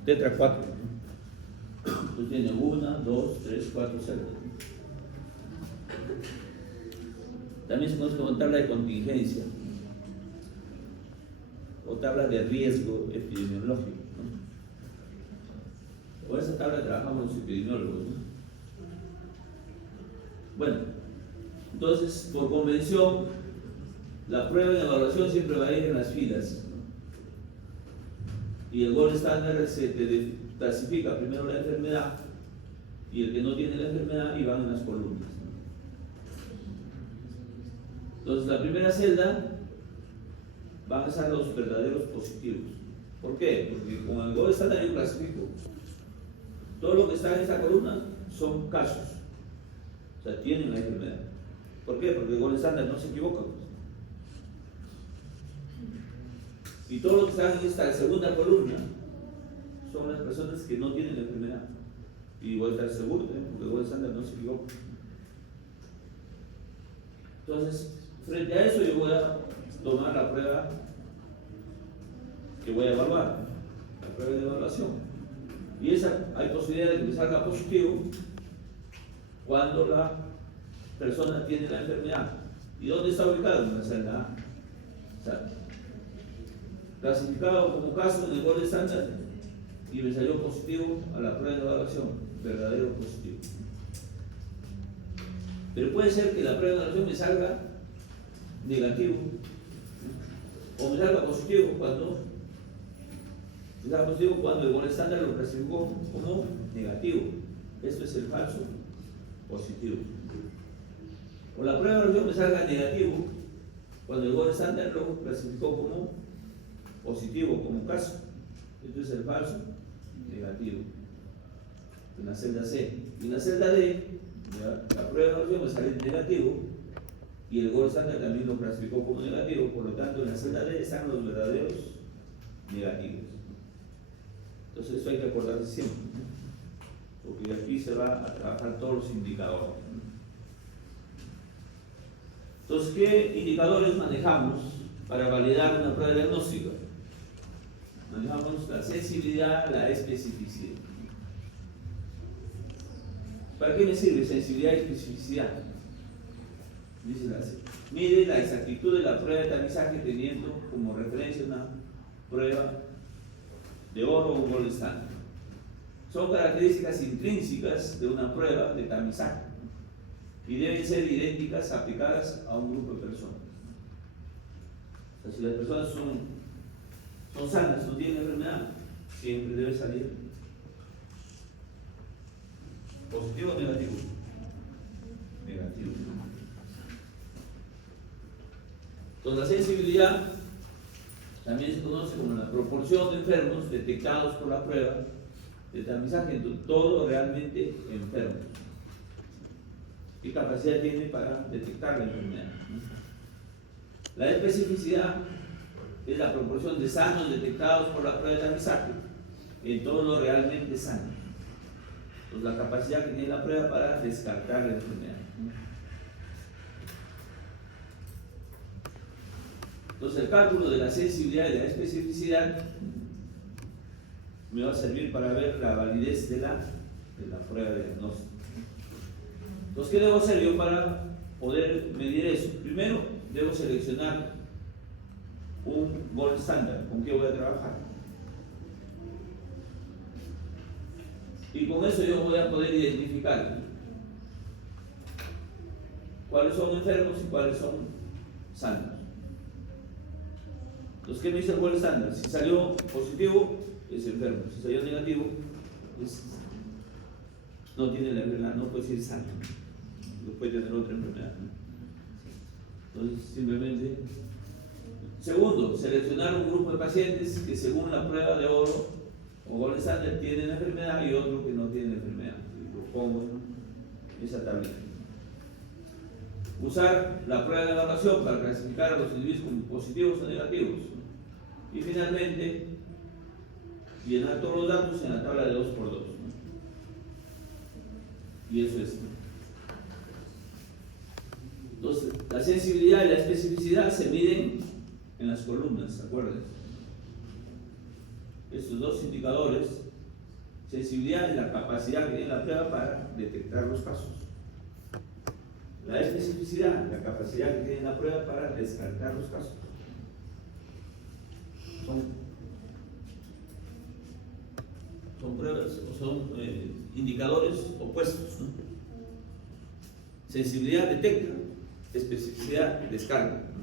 Tetra 4, ¿no? Pues tiene 1, 2, 3, 4 celdas. También se conoce como tabla de contingencia o tabla de riesgo epidemiológico, ¿no? O esa tabla trabajamos los epidemiólogos, ¿no? Bueno, entonces, por convención, la prueba de evaluación siempre va a ir en las filas, ¿no? Y el gold estándar se te clasifica primero la enfermedad y el que no tiene la enfermedad y van en las columnas, ¿no? Entonces, la primera celda van a estar los verdaderos positivos. ¿Por qué? Porque con el gold estándar yo clasifico. Todo lo que está en esta columna son casos, o sea, tienen la enfermedad. ¿Por qué? Porque el gold estándar no se equivoca, pues. Y todo lo que está en esta segunda columna son las personas que no tienen la enfermedad. Y voy a estar seguro, porque el gold estándar no se equivoca. Entonces, frente a eso yo voy a tomar la prueba que voy a evaluar, la prueba de evaluación. Y esa hay posibilidad de que me salga positivo cuando la persona tiene la enfermedad. ¿Y dónde está ubicado? En la celda A. O sea, clasificado como caso en el gold estándar y me salió positivo a la prueba de evaluación, verdadero positivo. Pero puede ser que la prueba de evaluación me salga negativo, ¿no? O me salga positivo cuando el gold estándar lo clasificó como negativo. Esto es el falso positivo. O la prueba de evaluación me salga negativo cuando el gold estándar lo clasificó como positivo, como caso. Esto es el falso negativo. En la celda C. Y en la celda D, la prueba de evaluación me sale negativo y el gold estándar también lo clasificó como negativo. Por lo tanto, en la celda D están los verdaderos negativos. Entonces, esto hay que acordarse siempre, ¿no? Porque aquí se va a trabajar todos los indicadores. Entonces, ¿qué indicadores manejamos para validar una prueba diagnóstica? Manejamos la sensibilidad, la especificidad. ¿Para qué me sirve sensibilidad y especificidad? Dice la C. Mide la exactitud de la prueba de tamizaje teniendo como referencia una prueba de oro o gold estándar. Son características intrínsecas de una prueba de tamizaje y deben ser idénticas aplicadas a un grupo de personas. O sea, si las personas son sanas, no tienen enfermedad, siempre debe salir positivo o negativo. Negativo. Entonces, la sensibilidad también se conoce como la proporción de enfermos detectados por la prueba de tamizaje entre todo realmente enfermo. ¿Qué capacidad tiene para detectar la enfermedad? La especificidad es la proporción de sanos detectados por la prueba de tamizaje en todo lo realmente sano. Pues la capacidad que tiene la prueba para descartar la enfermedad. Entonces, el cálculo de la sensibilidad y de la especificidad me va a servir para ver la validez de la prueba de diagnóstico. Entonces, ¿qué debo hacer yo para poder medir eso? Primero, debo seleccionar un gol estándar, ¿con qué voy a trabajar? Y con eso yo voy a poder identificar cuáles son enfermos y cuáles son sanos. Entonces, ¿qué me dice el gol estándar? Si salió positivo, es enfermo. Si salió negativo, no tiene la enfermedad, no puede ser sano, no puede tener otra enfermedad. Entonces, simplemente. Segundo, seleccionar un grupo de pacientes que según la prueba de oro o gol estándar tienen la enfermedad y otro que no tiene la enfermedad. Lo pongo en esa tablita. Usar la prueba de evaluación para clasificar a los individuos como positivos o negativos. Y finalmente, llenar todos los datos en la tabla de 2x2. Y eso es. Entonces, la sensibilidad y la especificidad se miden en las columnas, acuérdense. Estos dos indicadores, sensibilidad es la capacidad que tiene la prueba para detectar los casos. La especificidad, la capacidad que tiene la prueba para descartar los casos. Son pruebas, son indicadores opuestos, ¿no? Sensibilidad detecta, especificidad descarga, ¿no?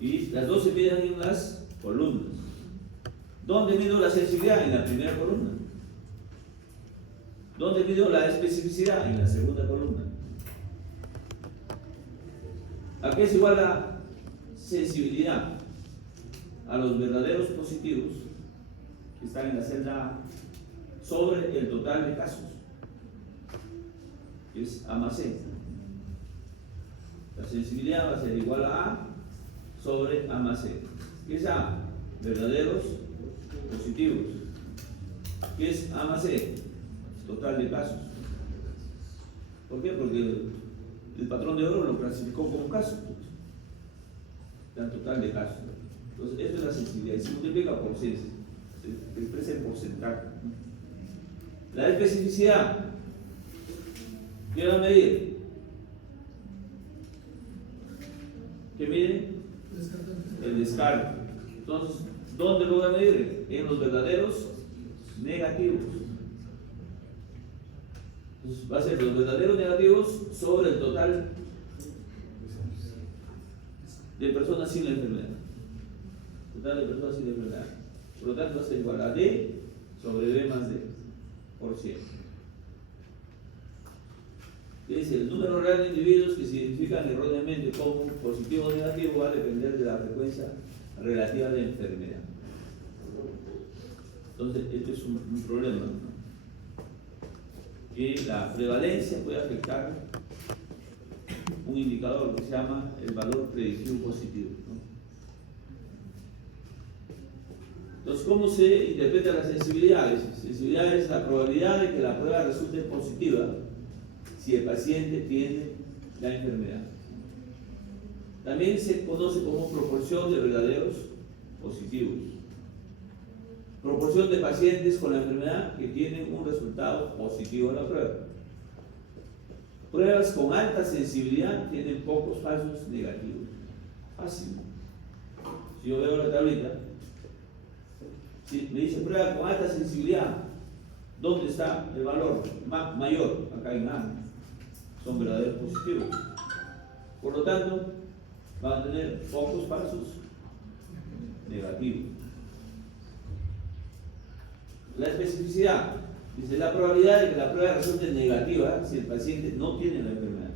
Y las dos se miden en las columnas. ¿Dónde mido la sensibilidad? En la primera columna. ¿Dónde mido la especificidad? En la segunda columna. ¿A qué es igual la sensibilidad? A los verdaderos positivos que están en la celda A sobre el total de casos, que es A más C. La sensibilidad va a ser igual a A sobre A más C. ¿Qué es A? Verdaderos positivos. ¿Qué es A más C? Total de casos. ¿Por qué? Porque el patrón de oro lo clasificó como caso. El total de casos. Entonces, esto es la sensibilidad. Y se multiplica por 6. Se expresa en porcentaje. La especificidad. ¿Qué va a medir? ¿Qué mide? El descarte. Entonces, ¿dónde lo voy a medir? En los verdaderos negativos. Entonces, va a ser los verdaderos negativos sobre el total de personas sin la enfermedad. Total de personas sin la enfermedad. Por lo tanto, va a ser igual a D sobre B más D por 100. Es decir, el número real de individuos que se identifican erróneamente como positivo o negativo va a depender de la frecuencia relativa de enfermedad. Entonces, esto es un problema, ¿no? Que la prevalencia puede afectar un indicador que se llama el valor predictivo positivo, ¿no? Entonces, ¿cómo se interpreta la sensibilidad? La sensibilidad es la probabilidad de que la prueba resulte positiva si el paciente tiene la enfermedad. También se conoce como proporción de verdaderos positivos. Proporción de pacientes con la enfermedad que tienen un resultado positivo en la prueba. Pruebas con alta sensibilidad tienen pocos falsos negativos. Fácil. Si yo veo la tablita, si me dice prueba con alta sensibilidad, ¿dónde está el valor mayor? Acá en A. Son verdaderos positivos. Por lo tanto, van a tener pocos falsos negativos. La especificidad dice la probabilidad de que la prueba resulte negativa si el paciente no tiene la enfermedad.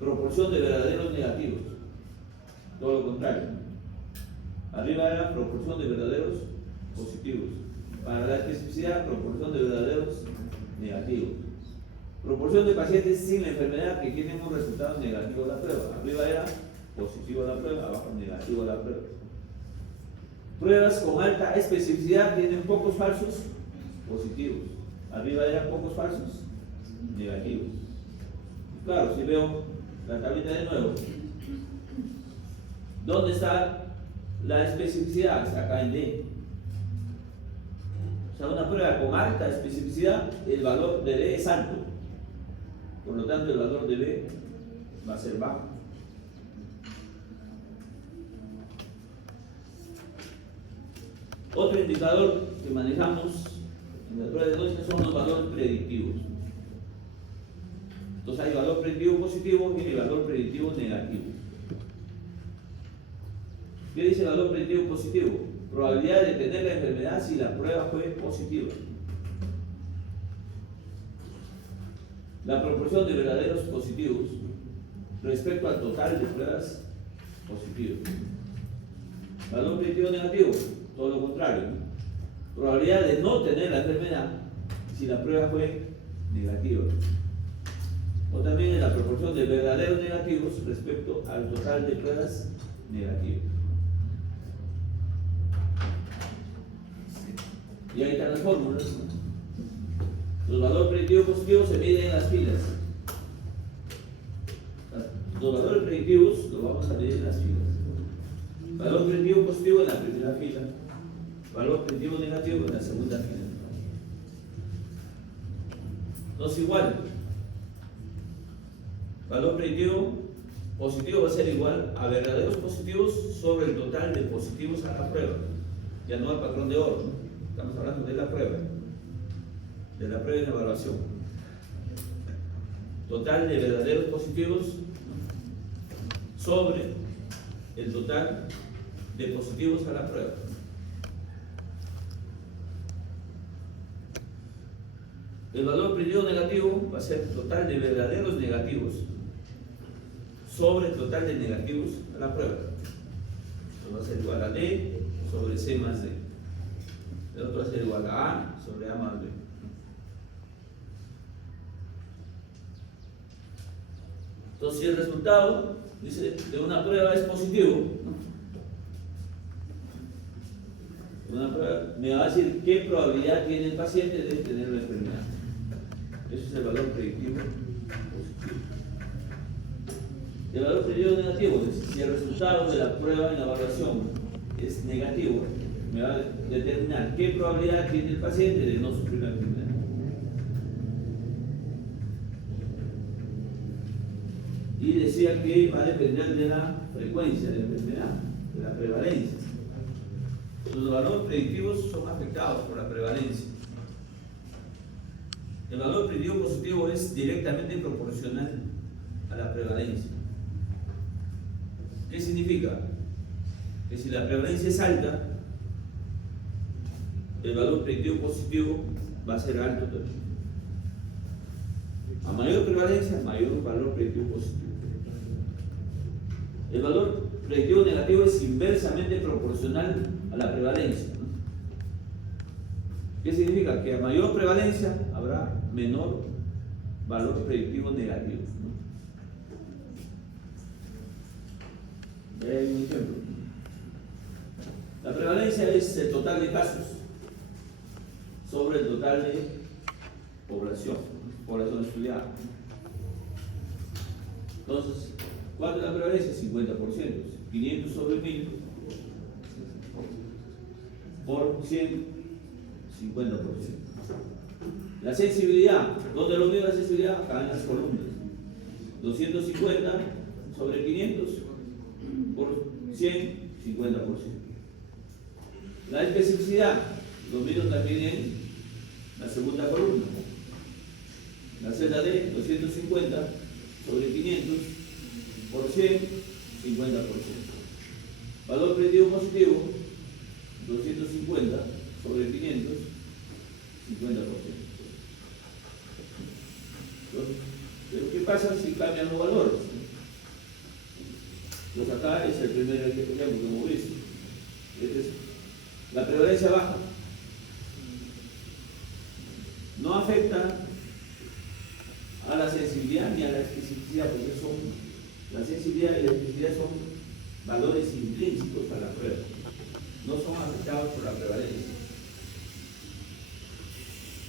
Proporción de verdaderos negativos. Todo lo contrario. Arriba era proporción de verdaderos positivos. Para la especificidad, proporción de verdaderos negativos. Proporción de pacientes sin la enfermedad que tienen un resultado negativo de la prueba. Arriba era positivo la prueba, abajo negativo la prueba. Pruebas con alta especificidad tienen pocos falsos positivos. Arriba eran pocos falsos negativos. Claro, si veo la tablita de nuevo, ¿dónde está la especificidad? Está acá en D. O sea, una prueba con alta especificidad, el valor de D es alto. Por lo tanto, el valor de B va a ser bajo. Otro indicador que manejamos en la prueba de diagnóstica son los valores predictivos. Entonces hay valor predictivo positivo y valor predictivo negativo. ¿Qué dice el valor predictivo positivo? Probabilidad de tener la enfermedad si la prueba fue positiva. La proporción de verdaderos positivos respecto al total de pruebas positivas. Valor predictivo negativo, todo lo contrario, ¿no? Probabilidad de no tener la enfermedad si la prueba fue negativa. O también la proporción de verdaderos negativos respecto al total de pruebas negativas. Y ahí están las fórmulas. Los valores predictivos positivos se miden en las filas. Los valores predictivos los vamos a medir en las filas. Valor predictivo positivo en la primera fila. Valor predictivo negativo en la segunda fila. Entonces igual. Valor predictivo positivo va a ser igual a verdaderos positivos sobre el total de positivos a la prueba. Ya no al patrón de oro, ¿no? Estamos hablando de la prueba y la evaluación. Total de verdaderos positivos sobre el total de positivos a la prueba. El valor predictivo negativo va a ser total de verdaderos negativos sobre el total de negativos a la prueba. Esto va a ser igual a D sobre C más D. El otro va a ser igual a A sobre A más B. Entonces, si el resultado dice de una prueba es positivo, una prueba me va a decir qué probabilidad tiene el paciente de tener la enfermedad. Ese es el valor predictivo positivo. El valor predictivo negativo es si el resultado de la prueba en la evaluación es negativo, me va a determinar qué probabilidad tiene el paciente de no sufrir la enfermedad. Y decía que va a depender de la frecuencia de la enfermedad, de la prevalencia. Los valores predictivos son afectados por la prevalencia. El valor predictivo positivo es directamente proporcional a la prevalencia. ¿Qué significa? Que si la prevalencia es alta, el valor predictivo positivo va a ser alto también. A mayor prevalencia, mayor valor predictivo positivo. El valor predictivo negativo es inversamente proporcional a la prevalencia, ¿no? ¿Qué significa? Que a mayor prevalencia habrá menor valor predictivo negativo, ¿no? Hay un ejemplo. La prevalencia es el total de casos sobre el total de población estudiada. Entonces, ¿cuánto es la prevalencia? 50%. 500 sobre 1000 por 100, 50%. La sensibilidad, ¿dónde lo mido la sensibilidad? Acá en las columnas. 250 sobre 500 por 100, 50%. La especificidad, lo mido también en la segunda columna. La celda D, 250 sobre 500 por 100, 50%. Valor predictivo positivo, 250 sobre 500, 50%. Pero ¿qué pasa si cambian los valores? Pues acá es el primer ejemplo que hemos visto. La prevalencia baja. No afecta a la sensibilidad ni a la especificidad, porque la sensibilidad y la especificidad son valores intrínsecos a la prueba, no son afectados por la prevalencia,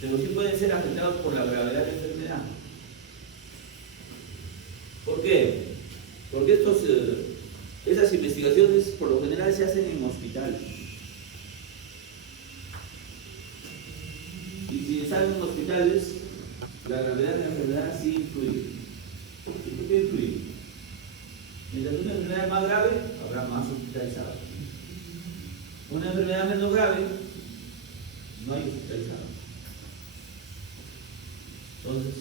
pero sí pueden ser afectados por la gravedad de la enfermedad. ¿Por qué? Porque esas investigaciones por lo general se hacen en hospitales. Y si están en hospitales, la gravedad de la enfermedad sí influye. ¿Y por qué influye? Mientras una enfermedad es más grave, habrá más hospitalizados. Una enfermedad menos grave, no hay hospitalizado. Entonces,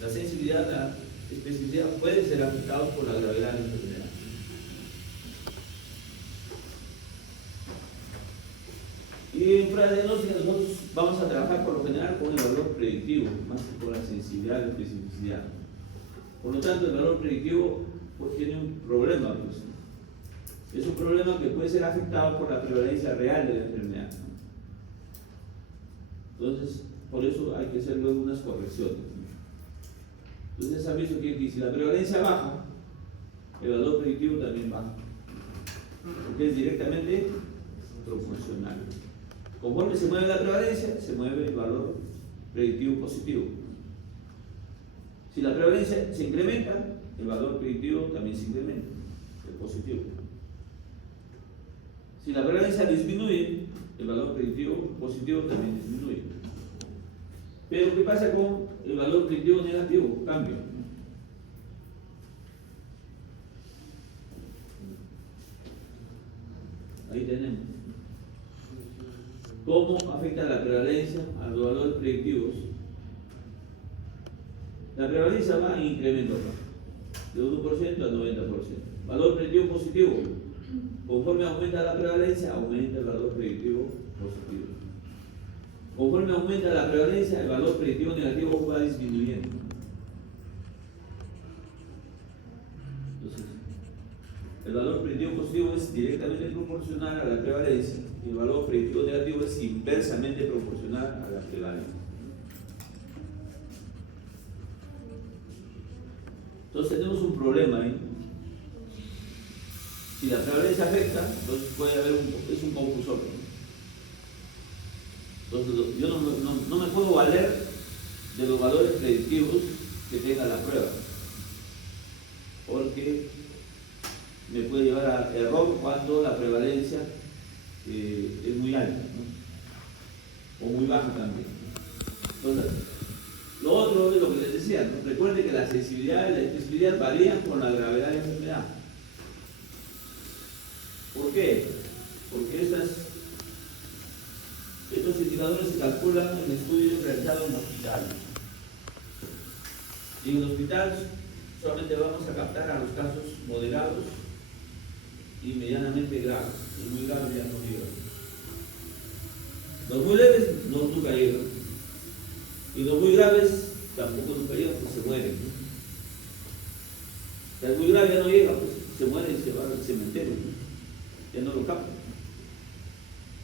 la sensibilidad, la especificidad puede ser afectados por la gravedad de la enfermedad. Y en pruebas diagnósticas nosotros vamos a trabajar por lo general con el valor predictivo, más que con la sensibilidad y la especificidad. Por lo tanto, el valor predictivo pues, tiene un problema. Pues. Es un problema que puede ser afectado por la prevalencia real de la enfermedad. Entonces, por eso hay que hacer luego unas correcciones. Entonces, han visto que si la prevalencia baja, el valor predictivo también baja, porque es directamente proporcional. Conforme se mueve la prevalencia, se mueve el valor predictivo positivo. Si la prevalencia se incrementa, el valor predictivo también se incrementa, el positivo. Si la prevalencia disminuye, el valor predictivo positivo también disminuye. Pero ¿qué pasa con el valor predictivo negativo? Cambia. Ahí tenemos. ¿Cómo afecta la prevalencia a los valores predictivos? La prevalencia va en incremento, de 1% a 90%. Valor predictivo positivo. Conforme aumenta la prevalencia, aumenta el valor predictivo positivo. Conforme aumenta la prevalencia, el valor predictivo negativo va disminuyendo. Entonces, el valor predictivo positivo es directamente proporcional a la prevalencia y el valor predictivo negativo es inversamente proporcional a la prevalencia. Entonces tenemos un problema ahí. Si la prevalencia afecta, entonces puede haber es un confusor. Entonces yo no me puedo valer de los valores predictivos que tenga la prueba, porque me puede llevar a error cuando la prevalencia es muy alta, ¿no? O muy baja también. Entonces, lo otro es lo que les decía, ¿no? Recuerden que la sensibilidad y la especificidad varían con la gravedad de la enfermedad. ¿Por qué? Porque estos indicadores se calculan en estudios realizados en hospitales. Y en el hospital solamente vamos a captar a los casos moderados y medianamente graves. Los muy graves ya no llegan. Los muy leves nunca llegan. Y los muy graves tampoco nunca llegan, pues se mueren. ¿No? El muy grave ya no llega, pues se muere y se va al cementerio. ¿No? Ya no lo captan.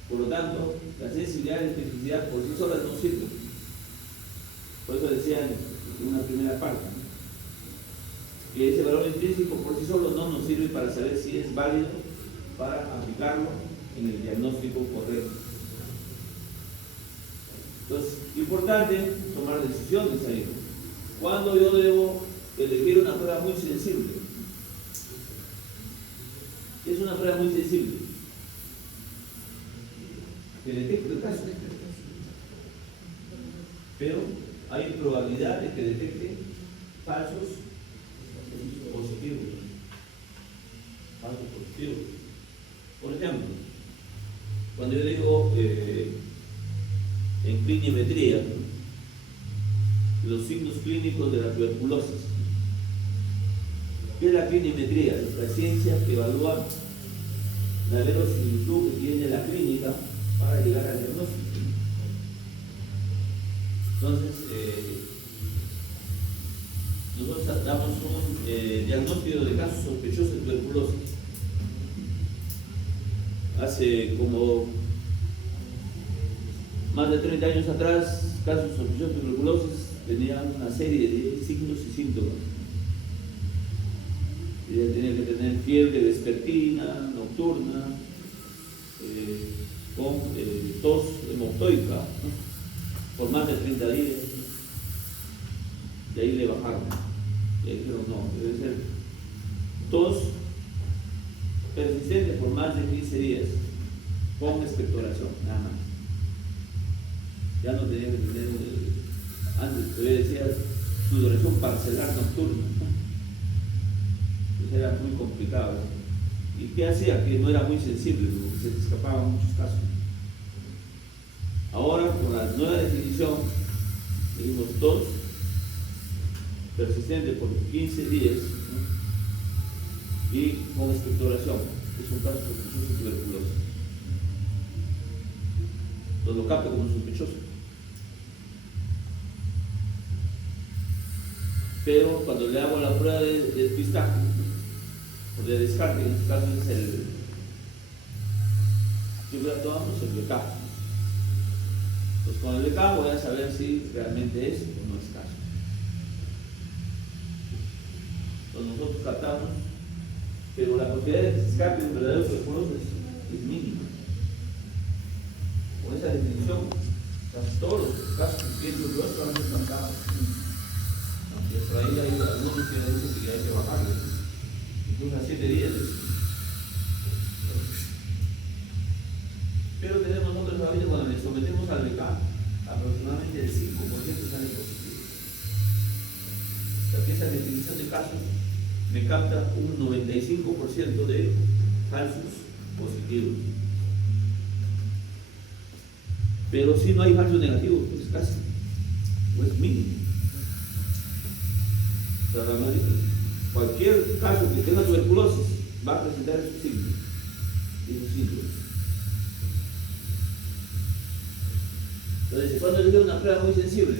Por lo tanto, la sensibilidad y la especificidad por sí solas no sirven. Por eso decía en una primera parte, ¿no? Que ese valor intrínseco por sí solo no nos sirve para saber si es válido para aplicarlo en el diagnóstico correcto. Entonces, importante tomar decisiones ahí. ¿Cuándo yo debo elegir una prueba muy sensible? Es una prueba muy sensible que detecte el caso, pero hay probabilidad de que detecte falsos positivos. Falsos positivos. Por ejemplo, cuando yo digo en clinimetría, los signos clínicos de la tuberculosis. ¿Qué es la clinimetría? Es la ciencia que evalúa la verosimilitud que tiene la clínica para llegar al diagnóstico. Entonces, nosotros damos un diagnóstico de casos sospechosos de tuberculosis. Hace como más de 30 años atrás, casos sospechosos de tuberculosis tenían una serie de signos y síntomas. Tenía que tener fiebre vespertina, nocturna, con tos hemoptoica, ¿no? Por más de 30 días. De ahí le bajaron. Y ahí dijeron, no, debe ser tos persistente por más de 15 días, con expectoración, nada más. Ya no tenía que tener, antes todavía decía sudoración parcelar nocturna. Era muy complicado. Y ¿qué hacía? Que no era muy sensible, porque se te escapaban muchos casos. Ahora, con la nueva definición, tenemos tos persistente por 15 días, ¿no? Y con expectoración, es un caso sospechoso de tuberculosis. Entonces lo capta como sospechoso. Pero cuando le hago la prueba de despistaje, o de descarte, en este caso es el tomamos el BK. Entonces con el BK voy a saber si realmente es o no es caso. Entonces nosotros captamos, pero la posibilidad de que se escape un verdadero tuberculosis es mínima. Con esa definición, casi todos los casos que tienen tuberculosis van a ser captados. Y por ahí hay algunos que dicen que hay que bajarle, incluso a 7 días. Pero tenemos nosotros ahorita, cuando le sometemos al BK, aproximadamente el 5% sale positivo. O sea que esa definición de casos me capta un 95% de falsos positivos. Pero si no hay falsos negativos, pues casi, pues mínimo. O sea, cualquier caso que tenga tuberculosis va a presentar esos signos. Entonces, cuando elegir una prueba muy sensible,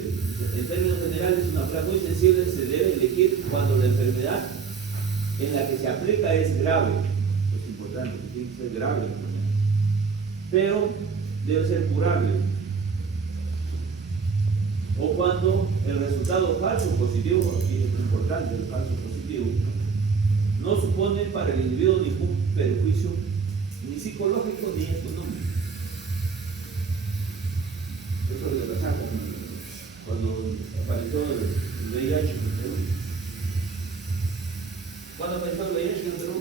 en términos generales, una prueba muy sensible se debe elegir cuando la enfermedad en la que se aplica es grave. Es importante, tiene que ser grave la enfermedad. Pero debe ser curable. O cuando el resultado falso positivo, aquí es importante el falso positivo, no supone para el individuo ningún perjuicio ni psicológico ni económico. Eso es lo que pasa cuando apareció el VIH en Perú. ¿Cuándo apareció el VIH en Perú?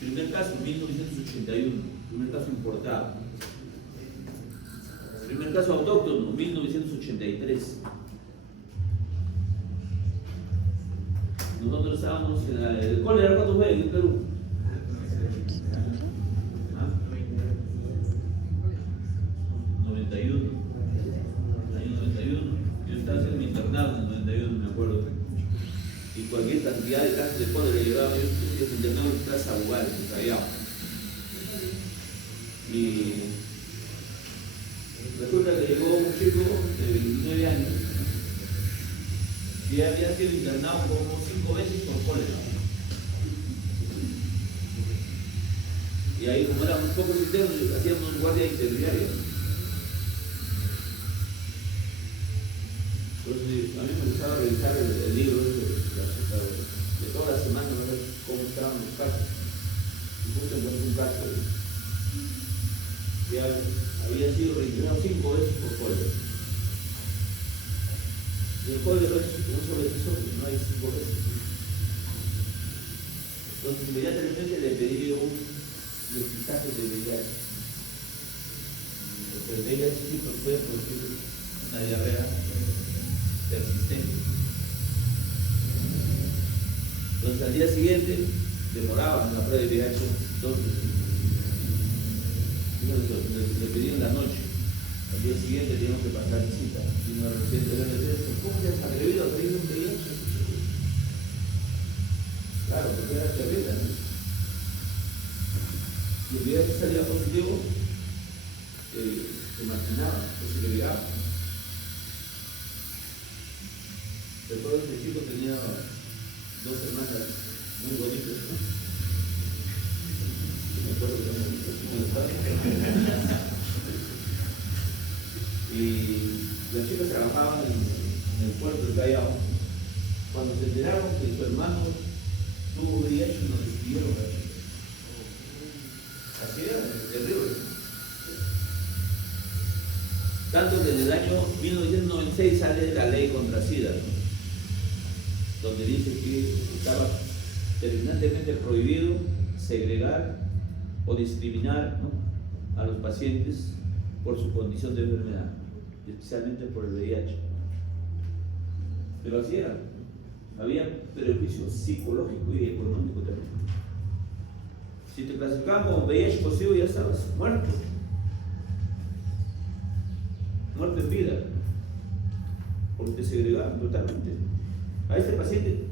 Primer caso, 1981, primer caso importado. Primer caso autóctono, 1983. Nosotros estábamos en el cólera, ¿cuándo fue en Perú? ¿Ah? 91. Año 91. Yo estaba haciendo mi internado en el 91, me acuerdo. Y cualquier cantidad de casos de cólera llevaba yo estudios internados en Plaza Ugal, en Callao. Y resulta que llegó un chico de 29 años y había sido internado como 5 veces por cólera. Y ahí, como éramos pocos internos, hacíamos guardia interdiaria. Entonces, a mí me gustaba revisar el libro de todas las semanas, ver cómo estaban los casos. Y justo encontré un caso que había sido registrado 5 veces por cólera. Y el cólera es un sobrepeso, no hay 5 veces. Entonces, inmediatamente le pedí un despistaje de VIH. Porque el VIH sí puede producir una diarrea persistente. Entonces, al día siguiente demoraban la prueba de VIH, entonces le pedí en la noche. Al día siguiente teníamos que pasar visita. Y una reciente le decía, ¿cómo te has atrevido a pedir un VIH? Claro, porque era terrible, ¿no? Y el VIH salía positivo, se marginaba, se segregaba. Recuerdo que el chico tenía 2 hermanas muy bonitas, ¿no? Me acuerdo que eran y las chicas trabajaban en el puerto de Callao. Cuando se enteraron que su hermano tuvo VIH, nos despidieron a la chica. Así era, terrible. Tanto que en el año 1996 sale la ley contra SIDA, ¿no? Donde dice que estaba terminantemente prohibido segregar o discriminar, ¿no?, a los pacientes por su condición de enfermedad, especialmente por el VIH. Pero así era. Había prejuicio psicológico y económico también. Si te clasificaban como VIH positivo, ya estabas muerto. Muerto en vida. Porque te segregaban totalmente. A este paciente,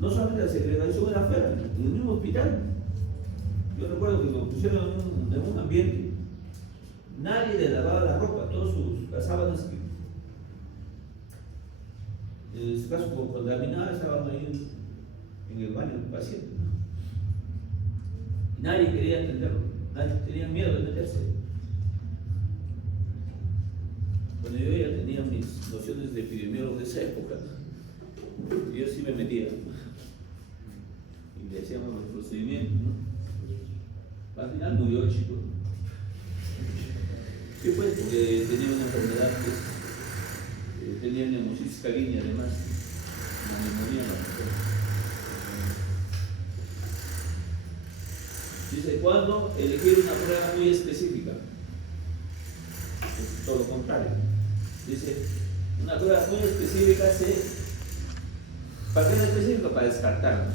no solamente la segregación era afuera, en el mismo hospital. Yo recuerdo que lo pusieron en un ambiente. Nadie le lavaba la ropa, todas las sábanas que en este caso contaminadas estaban ahí en el baño del paciente. Y nadie quería atenderlo, nadie tenía miedo de meterse. Bueno, yo ya tenía mis nociones de epidemiólogo de esa época, yo sí me metía y le hacíamos los procedimientos, ¿no? Al final murió el chico. ¿Qué fue? Porque tenía una enfermedad que tenía neumosis cariña, además, una neumonía en la mujer. Dice, ¿cuándo elegir una prueba muy específica? Es todo lo contrario. Dice, una prueba muy específica ¿para qué es específica? Para descartar, ¿no?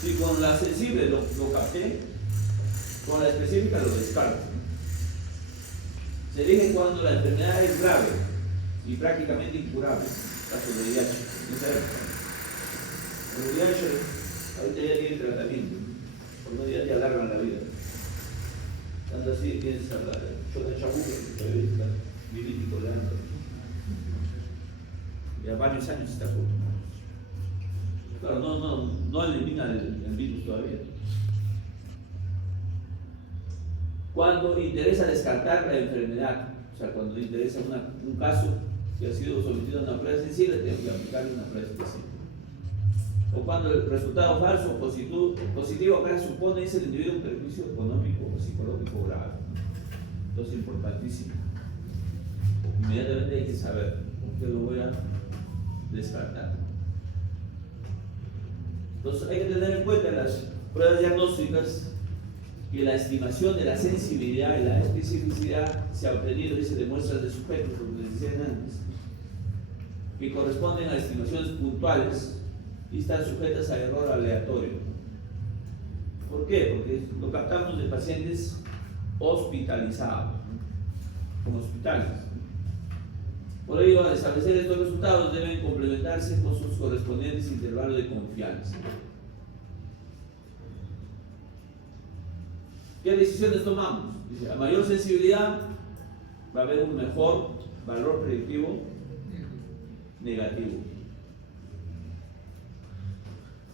Si con la sensible lo capté, con la específica lo descarto. Se elige cuando la enfermedad es grave y prácticamente incurable, caso de VIH. El VIH ahorita ya tiene tratamiento, por no ya te alargan la vida. Tanto así tienes a la chabuca, que todavía está vivítico de antes. Ya varios años está corto. Claro, no elimina el virus todavía. Cuando interesa descartar la enfermedad, o sea, cuando interesa un caso que ha sido sometido a una prueba sensible, tengo que aplicarle una prueba específica. O cuando el resultado falso o positivo acá supone dice el individuo un perjuicio económico o psicológico grave. Entonces, importantísimo. Inmediatamente hay que saber por qué lo voy a descartar. Entonces, hay que tener en cuenta las pruebas diagnósticas que la estimación de la sensibilidad y la especificidad se ha obtenido, dice, de muestras de sujetos, como les decía antes, que corresponden a estimaciones puntuales y están sujetas a error aleatorio. ¿Por qué? Porque lo captamos de pacientes hospitalizados, como hospitales. Por ello, al establecer estos resultados deben complementarse con sus correspondientes intervalos de confianza. ¿Qué decisiones tomamos? Dice, a mayor sensibilidad va a haber un mejor valor predictivo negativo.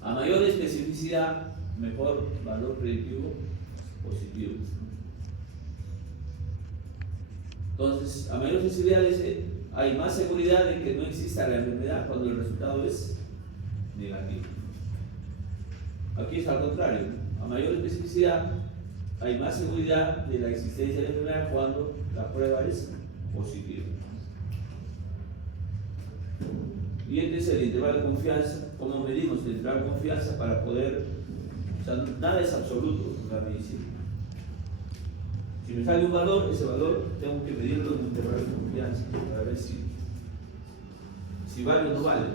A mayor especificidad, mejor valor predictivo positivo. Entonces, a mayor sensibilidad dice, hay más seguridad de que no exista la enfermedad cuando el resultado es negativo. Aquí es al contrario, a mayor especificidad hay más seguridad de la existencia de la enfermedad cuando la prueba es positiva. Y este es el intervalo de confianza. ¿Cómo medimos el intervalo de confianza para poder? O sea, nada es absoluto en la medicina. Si me sale un valor, ese valor tengo que medirlo en un intervalo de confianza para ver si vale o no vale.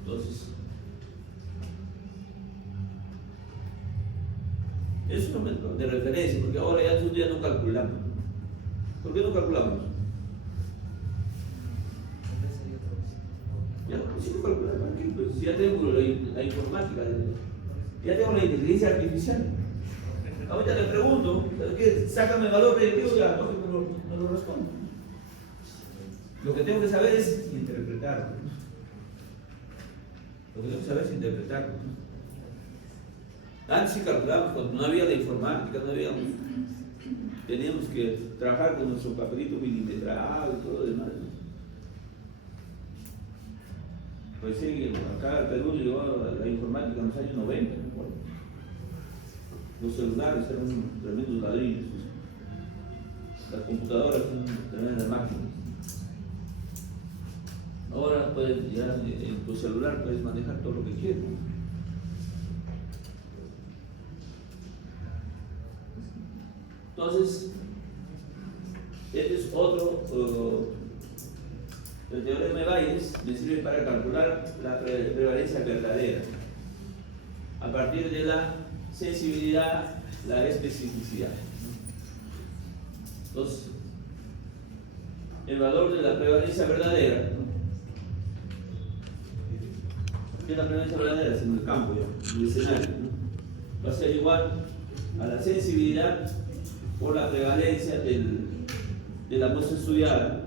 Entonces, es un momento de referencia, porque ahora ya un día no calculamos. ¿Por qué no calculamos? Ya no consigo calcular, ¿para qué? Pues ya tengo la informática, ya tengo la inteligencia artificial. Ahorita le pregunto, ¿qué? Sácame el valor predictivo, ya no lo respondo. Lo que tengo que saber es interpretarlo. Lo que tengo que saber es interpretarlo. Antes sí calculábamos, cuando no había la informática, teníamos que trabajar con nuestro papelito milimetrado y todo lo demás. Pues sí, acá al Perú llegó la informática en los años 90, ¿no? Los celulares eran tremendos ladrillos, las computadoras eran tremendas máquinas. Ahora puedes, ya en tu celular puedes manejar todo lo que quieras. Entonces, este es otro El teorema de Bayes me sirve para calcular la prevalencia verdadera a partir de la sensibilidad, la especificidad. Entonces, el valor de la prevalencia verdadera, ¿qué es la prevalencia verdadera? Es en el campo, en el escenario, ¿no? Va a ser igual a la sensibilidad por la prevalencia de la muestra estudiada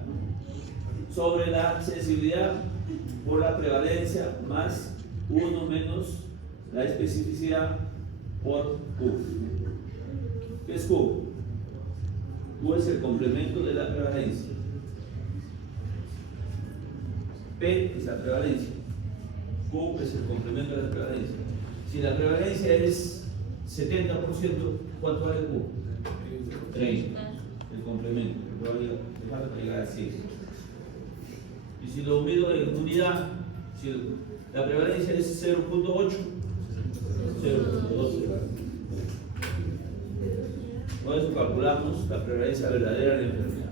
sobre la sensibilidad por la prevalencia más 1 menos la especificidad por Q. ¿Qué es Q? Q es el complemento de la prevalencia. P es la prevalencia. Q es el complemento de la prevalencia. Si la prevalencia es 70%, ¿cuánto vale Q? 30. El complemento. Le falta para llegar a 100. Y si lo mido en unidad, si la prevalencia es 0.8, 0.12. Con eso calculamos la prevalencia verdadera de la enfermedad.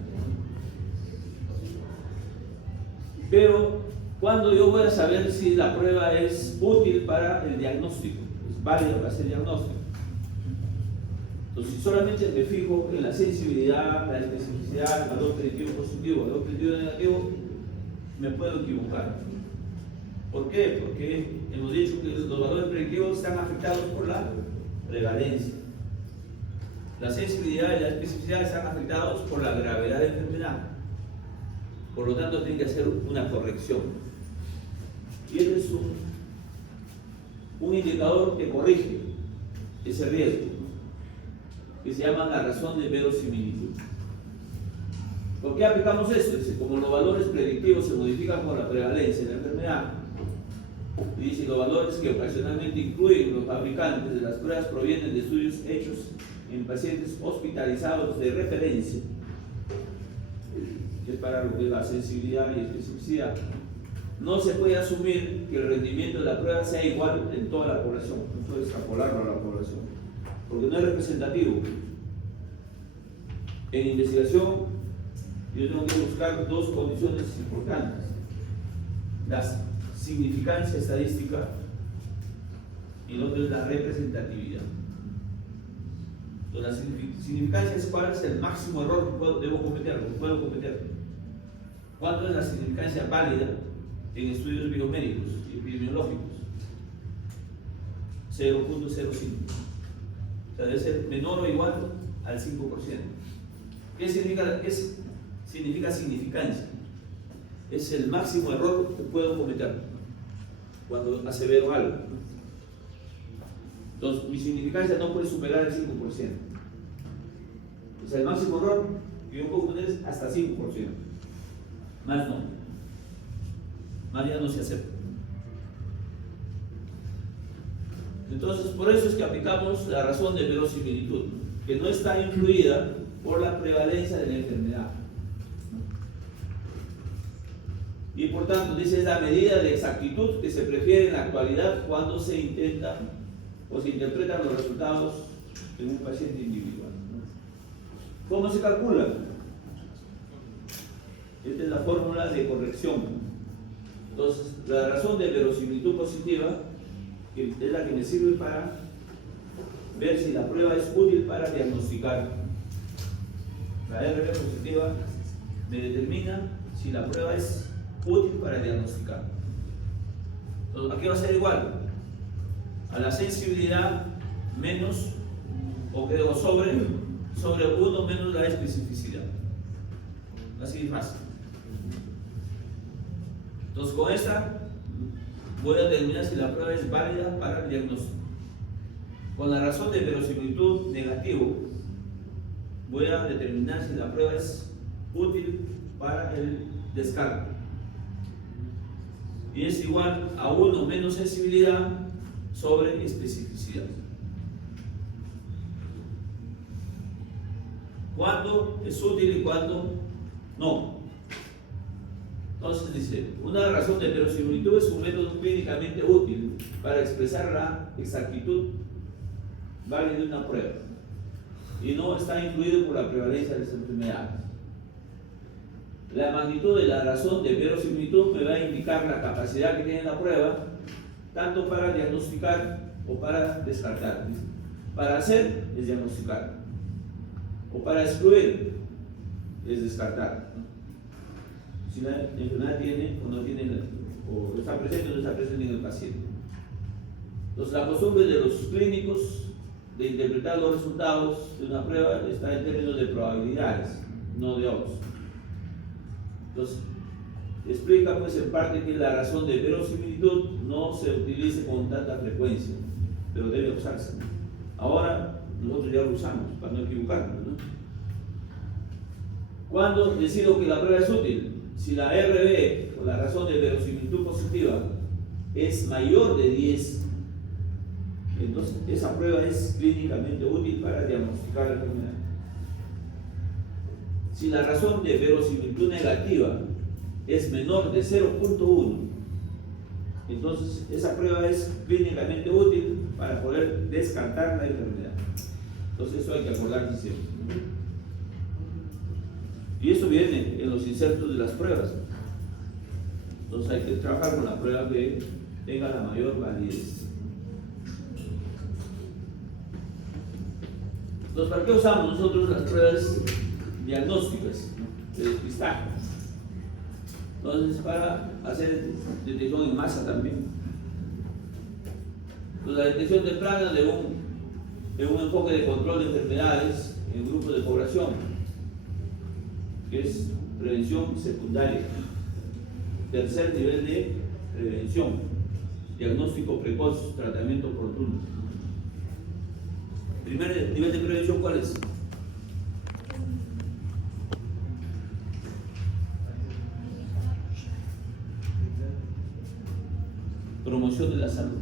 Pero, ¿cuándo yo voy a saber si la prueba es útil para el diagnóstico? ¿Es válida para hacer diagnóstico? Entonces, si solamente me fijo en la sensibilidad, la especificidad, el valor predictivo positivo, el valor predictivo negativo, me puedo equivocar. ¿Por qué? Porque hemos dicho que los valores predictivos están afectados por la prevalencia. La sensibilidad y la especificidad están afectados por la gravedad de la enfermedad. Por lo tanto, tiene que hacer una corrección. Y este es un indicador que corrige ese riesgo, que se llama la razón de verosimilitud. ¿Por qué aplicamos esto? Dice, como los valores predictivos se modifican con la prevalencia de la enfermedad, y dice, los valores que ocasionalmente incluyen los fabricantes de las pruebas provienen de estudios hechos en pacientes hospitalizados de referencia, que es para lo que es la sensibilidad y especificidad. No se puede asumir que el rendimiento de la prueba sea igual en toda la población, no puede extrapolarlo a la población, porque no es representativo. En investigación, yo tengo que buscar dos condiciones importantes: la significancia estadística y lo otro es la representatividad. Entonces, la significancia es cuál es el máximo error que puedo cometer. ¿Cuánto es la significancia válida en estudios biomédicos y epidemiológicos? 0.05. O sea, debe ser menor o igual al 5%. ¿Qué significa significancia? Es el máximo error que puedo cometer cuando asevero algo. Entonces, mi significancia no puede superar el 5%. O sea, el máximo error que yo puedo cometer es hasta 5%. Más no. Más ya no se acepta. Entonces, por eso es que aplicamos la razón de verosimilitud, que no está influida por la prevalencia de la enfermedad. Y por tanto, dice, es la medida de exactitud que se prefiere en la actualidad cuando se intentan o se interpretan los resultados en un paciente individual. ¿Cómo se calcula? Esta es la fórmula de corrección. Entonces, la razón de verosimilitud positiva, que es la que me sirve para ver si la prueba es útil para diagnosticar. La RB positiva me determina si la prueba es útil para diagnosticar. Entonces, aquí va a ser igual a la sensibilidad menos o sobre 1 menos la especificidad. Así de fácil. Entonces, con esta voy a determinar si la prueba es válida para el diagnóstico. Con la razón de verosimilitud negativo voy a determinar si la prueba es útil para el descarte. Y es igual a 1 menos sensibilidad sobre especificidad. ¿Cuándo es útil y cuándo no? Entonces dice, una razón de verosimilitud es un método clínicamente útil para expresar la exactitud válida de una prueba y no está influido por la prevalencia de las enfermedades. la magnitud de la razón de verosimilitud me va a indicar la capacidad que tiene la prueba, tanto para diagnosticar o para descartar. Para hacer es diagnosticar, o para excluir es descartar. Si la enfermedad tiene o no tiene, o está presente o no está presente en el paciente. Entonces, la costumbre de los clínicos de interpretar los resultados de una prueba está en términos de probabilidades, no de odds. Entonces, explica pues en parte que la razón de verosimilitud no se utilice con tanta frecuencia, pero debe usarse. Ahora nosotros ya lo usamos para no equivocarnos, ¿no? ¿Cuándo decido que la prueba es útil? Si la RB, o la razón de verosimilitud positiva, es mayor de 10, entonces esa prueba es clínicamente útil para diagnosticar la enfermedad. Si la razón de verosimilitud negativa es menor de 0.1, entonces esa prueba es clínicamente útil para poder descartar la enfermedad. Entonces eso hay que acordarse siempre. Y eso viene en los insertos de las pruebas. Entonces hay que trabajar con la prueba que tenga la mayor validez. Entonces, ¿para qué usamos nosotros las pruebas diagnósticas, ¿no?, de despistaje? Entonces, para hacer detección en masa también. Entonces, la detección temprana de un enfoque de control de enfermedades en grupos de población, que es prevención secundaria. Tercer nivel de prevención, diagnóstico precoz, tratamiento oportuno. Primer nivel de prevención, ¿cuál es? Promoción de la salud.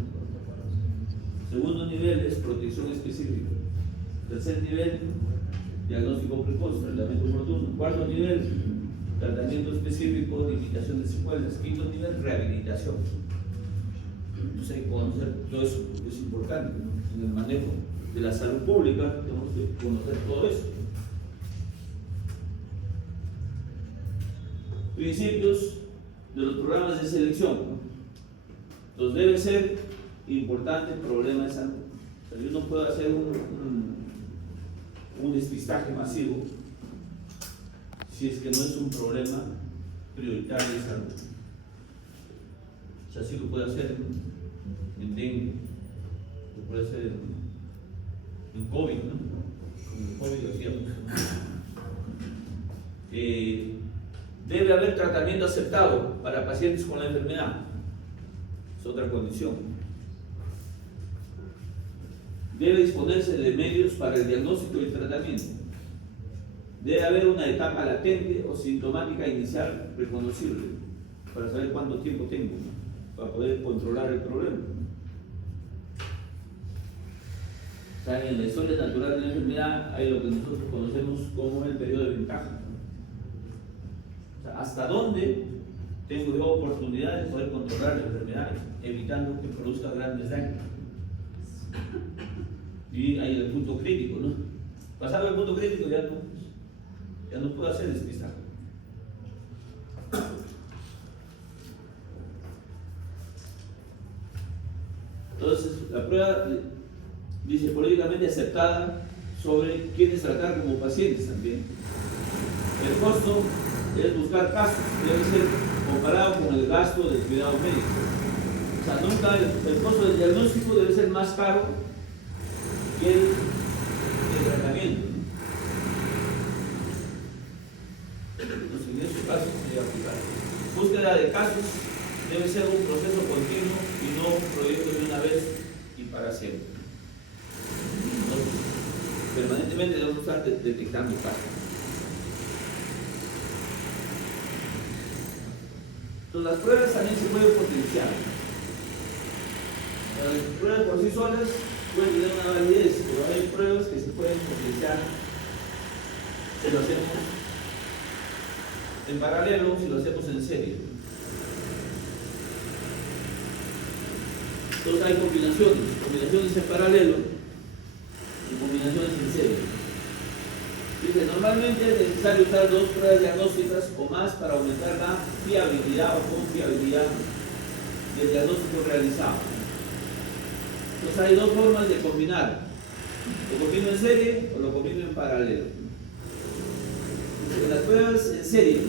Segundo nivel es protección específica. Tercer nivel, diagnóstico precoz, tratamiento oportuno. Cuarto nivel, tratamiento específico, limitación de secuelas. Quinto nivel, rehabilitación. Entonces hay que conocer todo eso, es importante, ¿no?, en el manejo de la salud pública. Tenemos que conocer todo eso. Principios de los programas de selección, ¿no? Entonces debe ser importante el problema de salud. O sea, yo no puedo hacer un despistaje masivo si es que no es un problema prioritario de salud. O sea, sí lo puede hacer en dengue, lo puede hacer en COVID, ¿no? Con el COVID lo hacíamos. Debe haber tratamiento aceptado para pacientes con la enfermedad. Es otra condición. Debe disponerse de medios para el diagnóstico y el tratamiento. Debe haber una etapa latente o sintomática inicial reconocible para saber cuánto tiempo tengo, ¿no?, para poder controlar el problema. O sea, en la historia natural de la enfermedad hay lo que nosotros conocemos como el periodo de ventaja, ¿no? O sea, hasta dónde tengo yo oportunidad de poder controlar la enfermedad, evitando que produzca grandes daños. Y hay el punto crítico, ¿no? Pasado el punto crítico ya no puedo hacer despistaje. Entonces, la prueba dice políticamente aceptada sobre quiénes tratar como pacientes también. El costo es buscar casos, debe ser comparado con el gasto del cuidado médico. O sea, nunca el costo del diagnóstico debe ser más caro que el tratamiento. Entonces, en este caso se debe aplicar. Búsqueda de casos debe ser un proceso continuo y no un proyecto de una vez y para siempre. Entonces, permanentemente debemos estar detectando casos. Entonces, las pruebas también se pueden potenciar. Las pruebas por sí solas pueden tener una validez, pero hay pruebas que se pueden potenciar si lo hacemos en paralelo, si lo hacemos en serie. Entonces hay combinaciones en paralelo y combinaciones en serie. Dice, normalmente es necesario usar 2 pruebas diagnósticas o más para aumentar la fiabilidad o confiabilidad del diagnóstico realizado. Entonces hay 2 formas de combinar. Lo combino en serie o lo combino en paralelo. Dice, las pruebas en serie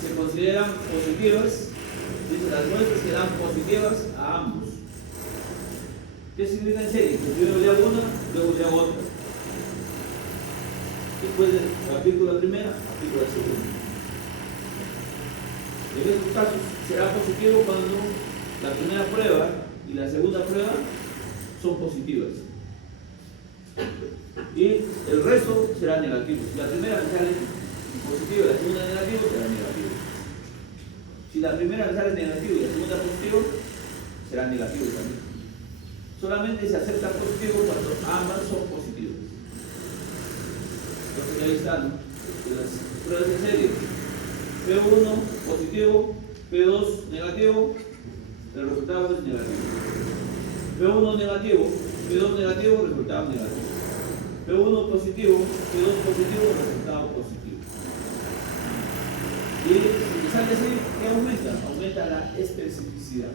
se consideran positivas. Dice, las muestras que dan positivas a ambos. ¿Qué significa en serie? Que primero le hago una, luego le hago otra. Después de la apícola primera, apícola segunda. En estos casos será positivo cuando la primera prueba y la segunda prueba son positivas. Y el resto será negativo. Si la primera me sale positivo y la segunda negativo, será negativo. Si la primera me sale negativo y la segunda positivo, será negativo también. Solamente se acepta positivo cuando ambas son positivas. Entonces ahí están las pruebas de serie. P1 positivo, P2 negativo, el resultado es negativo. P1 negativo, P2 negativo, resultado negativo. P1 positivo, P2 positivo, resultado positivo. Y si sale así, ¿qué aumenta? Aumenta la especificidad.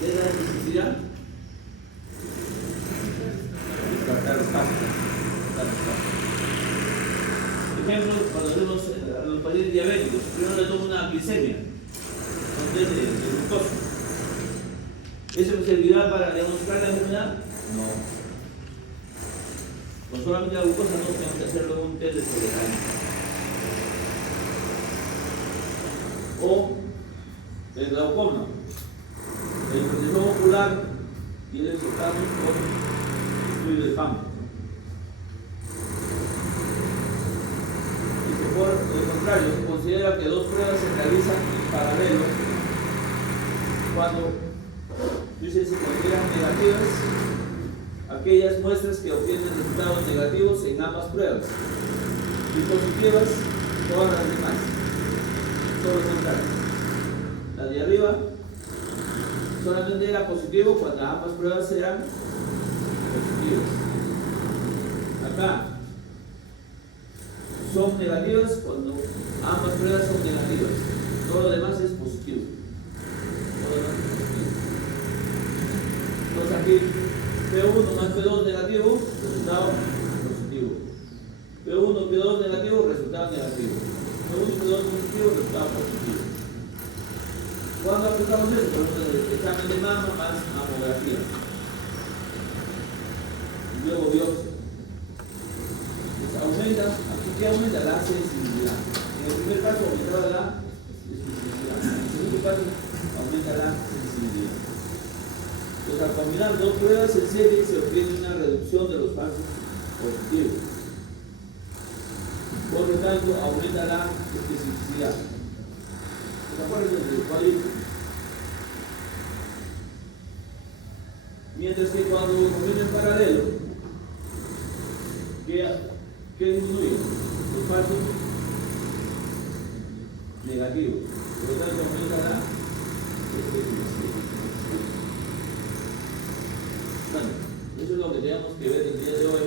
¿Qué es la especificidad? Descartar los casos. Por ejemplo, cuando vemos a los pacientes diabéticos, primero le tomo una glicemia, un test de glucosa. ¿Eso me servirá para diagnosticar la enfermedad? No. Con solamente la glucosa no tenemos que hacerlo un test de tolerancia. O el glaucoma, la hipertensión ocular y el resultado con estudio de FAM. Por el contrario, se considera que 2 pruebas se realizan en paralelo cuando se consideran negativas aquellas muestras que obtienen resultados negativos en ambas pruebas y positivas todas las demás. Todo lo contrario. La de arriba solamente era positivo cuando ambas pruebas eran positivas. Acá son negativas cuando ambas pruebas son negativas. Todo lo demás es positivo. Todo lo demás es positivo. Entonces aquí P1 más P2 negativo, resultado positivo. P1, P2 negativo, resultado negativo. P1, P2 positivo, resultado positivo. ¿Cuándo aplicamos esto? Con el examen de mama más mamografía. Y luego biopsia. Aumenta, aquí que aumenta la sensibilidad. En el primer caso aumentaba la especificidad. En el segundo caso aumenta la sensibilidad. Entonces al combinar 2 pruebas en serie se obtiene una reducción de los falsos positivos. Por lo tanto aumenta la especificidad. ¿Se acuerdan del código? Mientras que cuando combino en paralelo, ¿qué disminuye? Los falsos negativos. Por lo tanto, aumenta la especificidad. Bueno, eso es lo que tenemos que ver el día de hoy.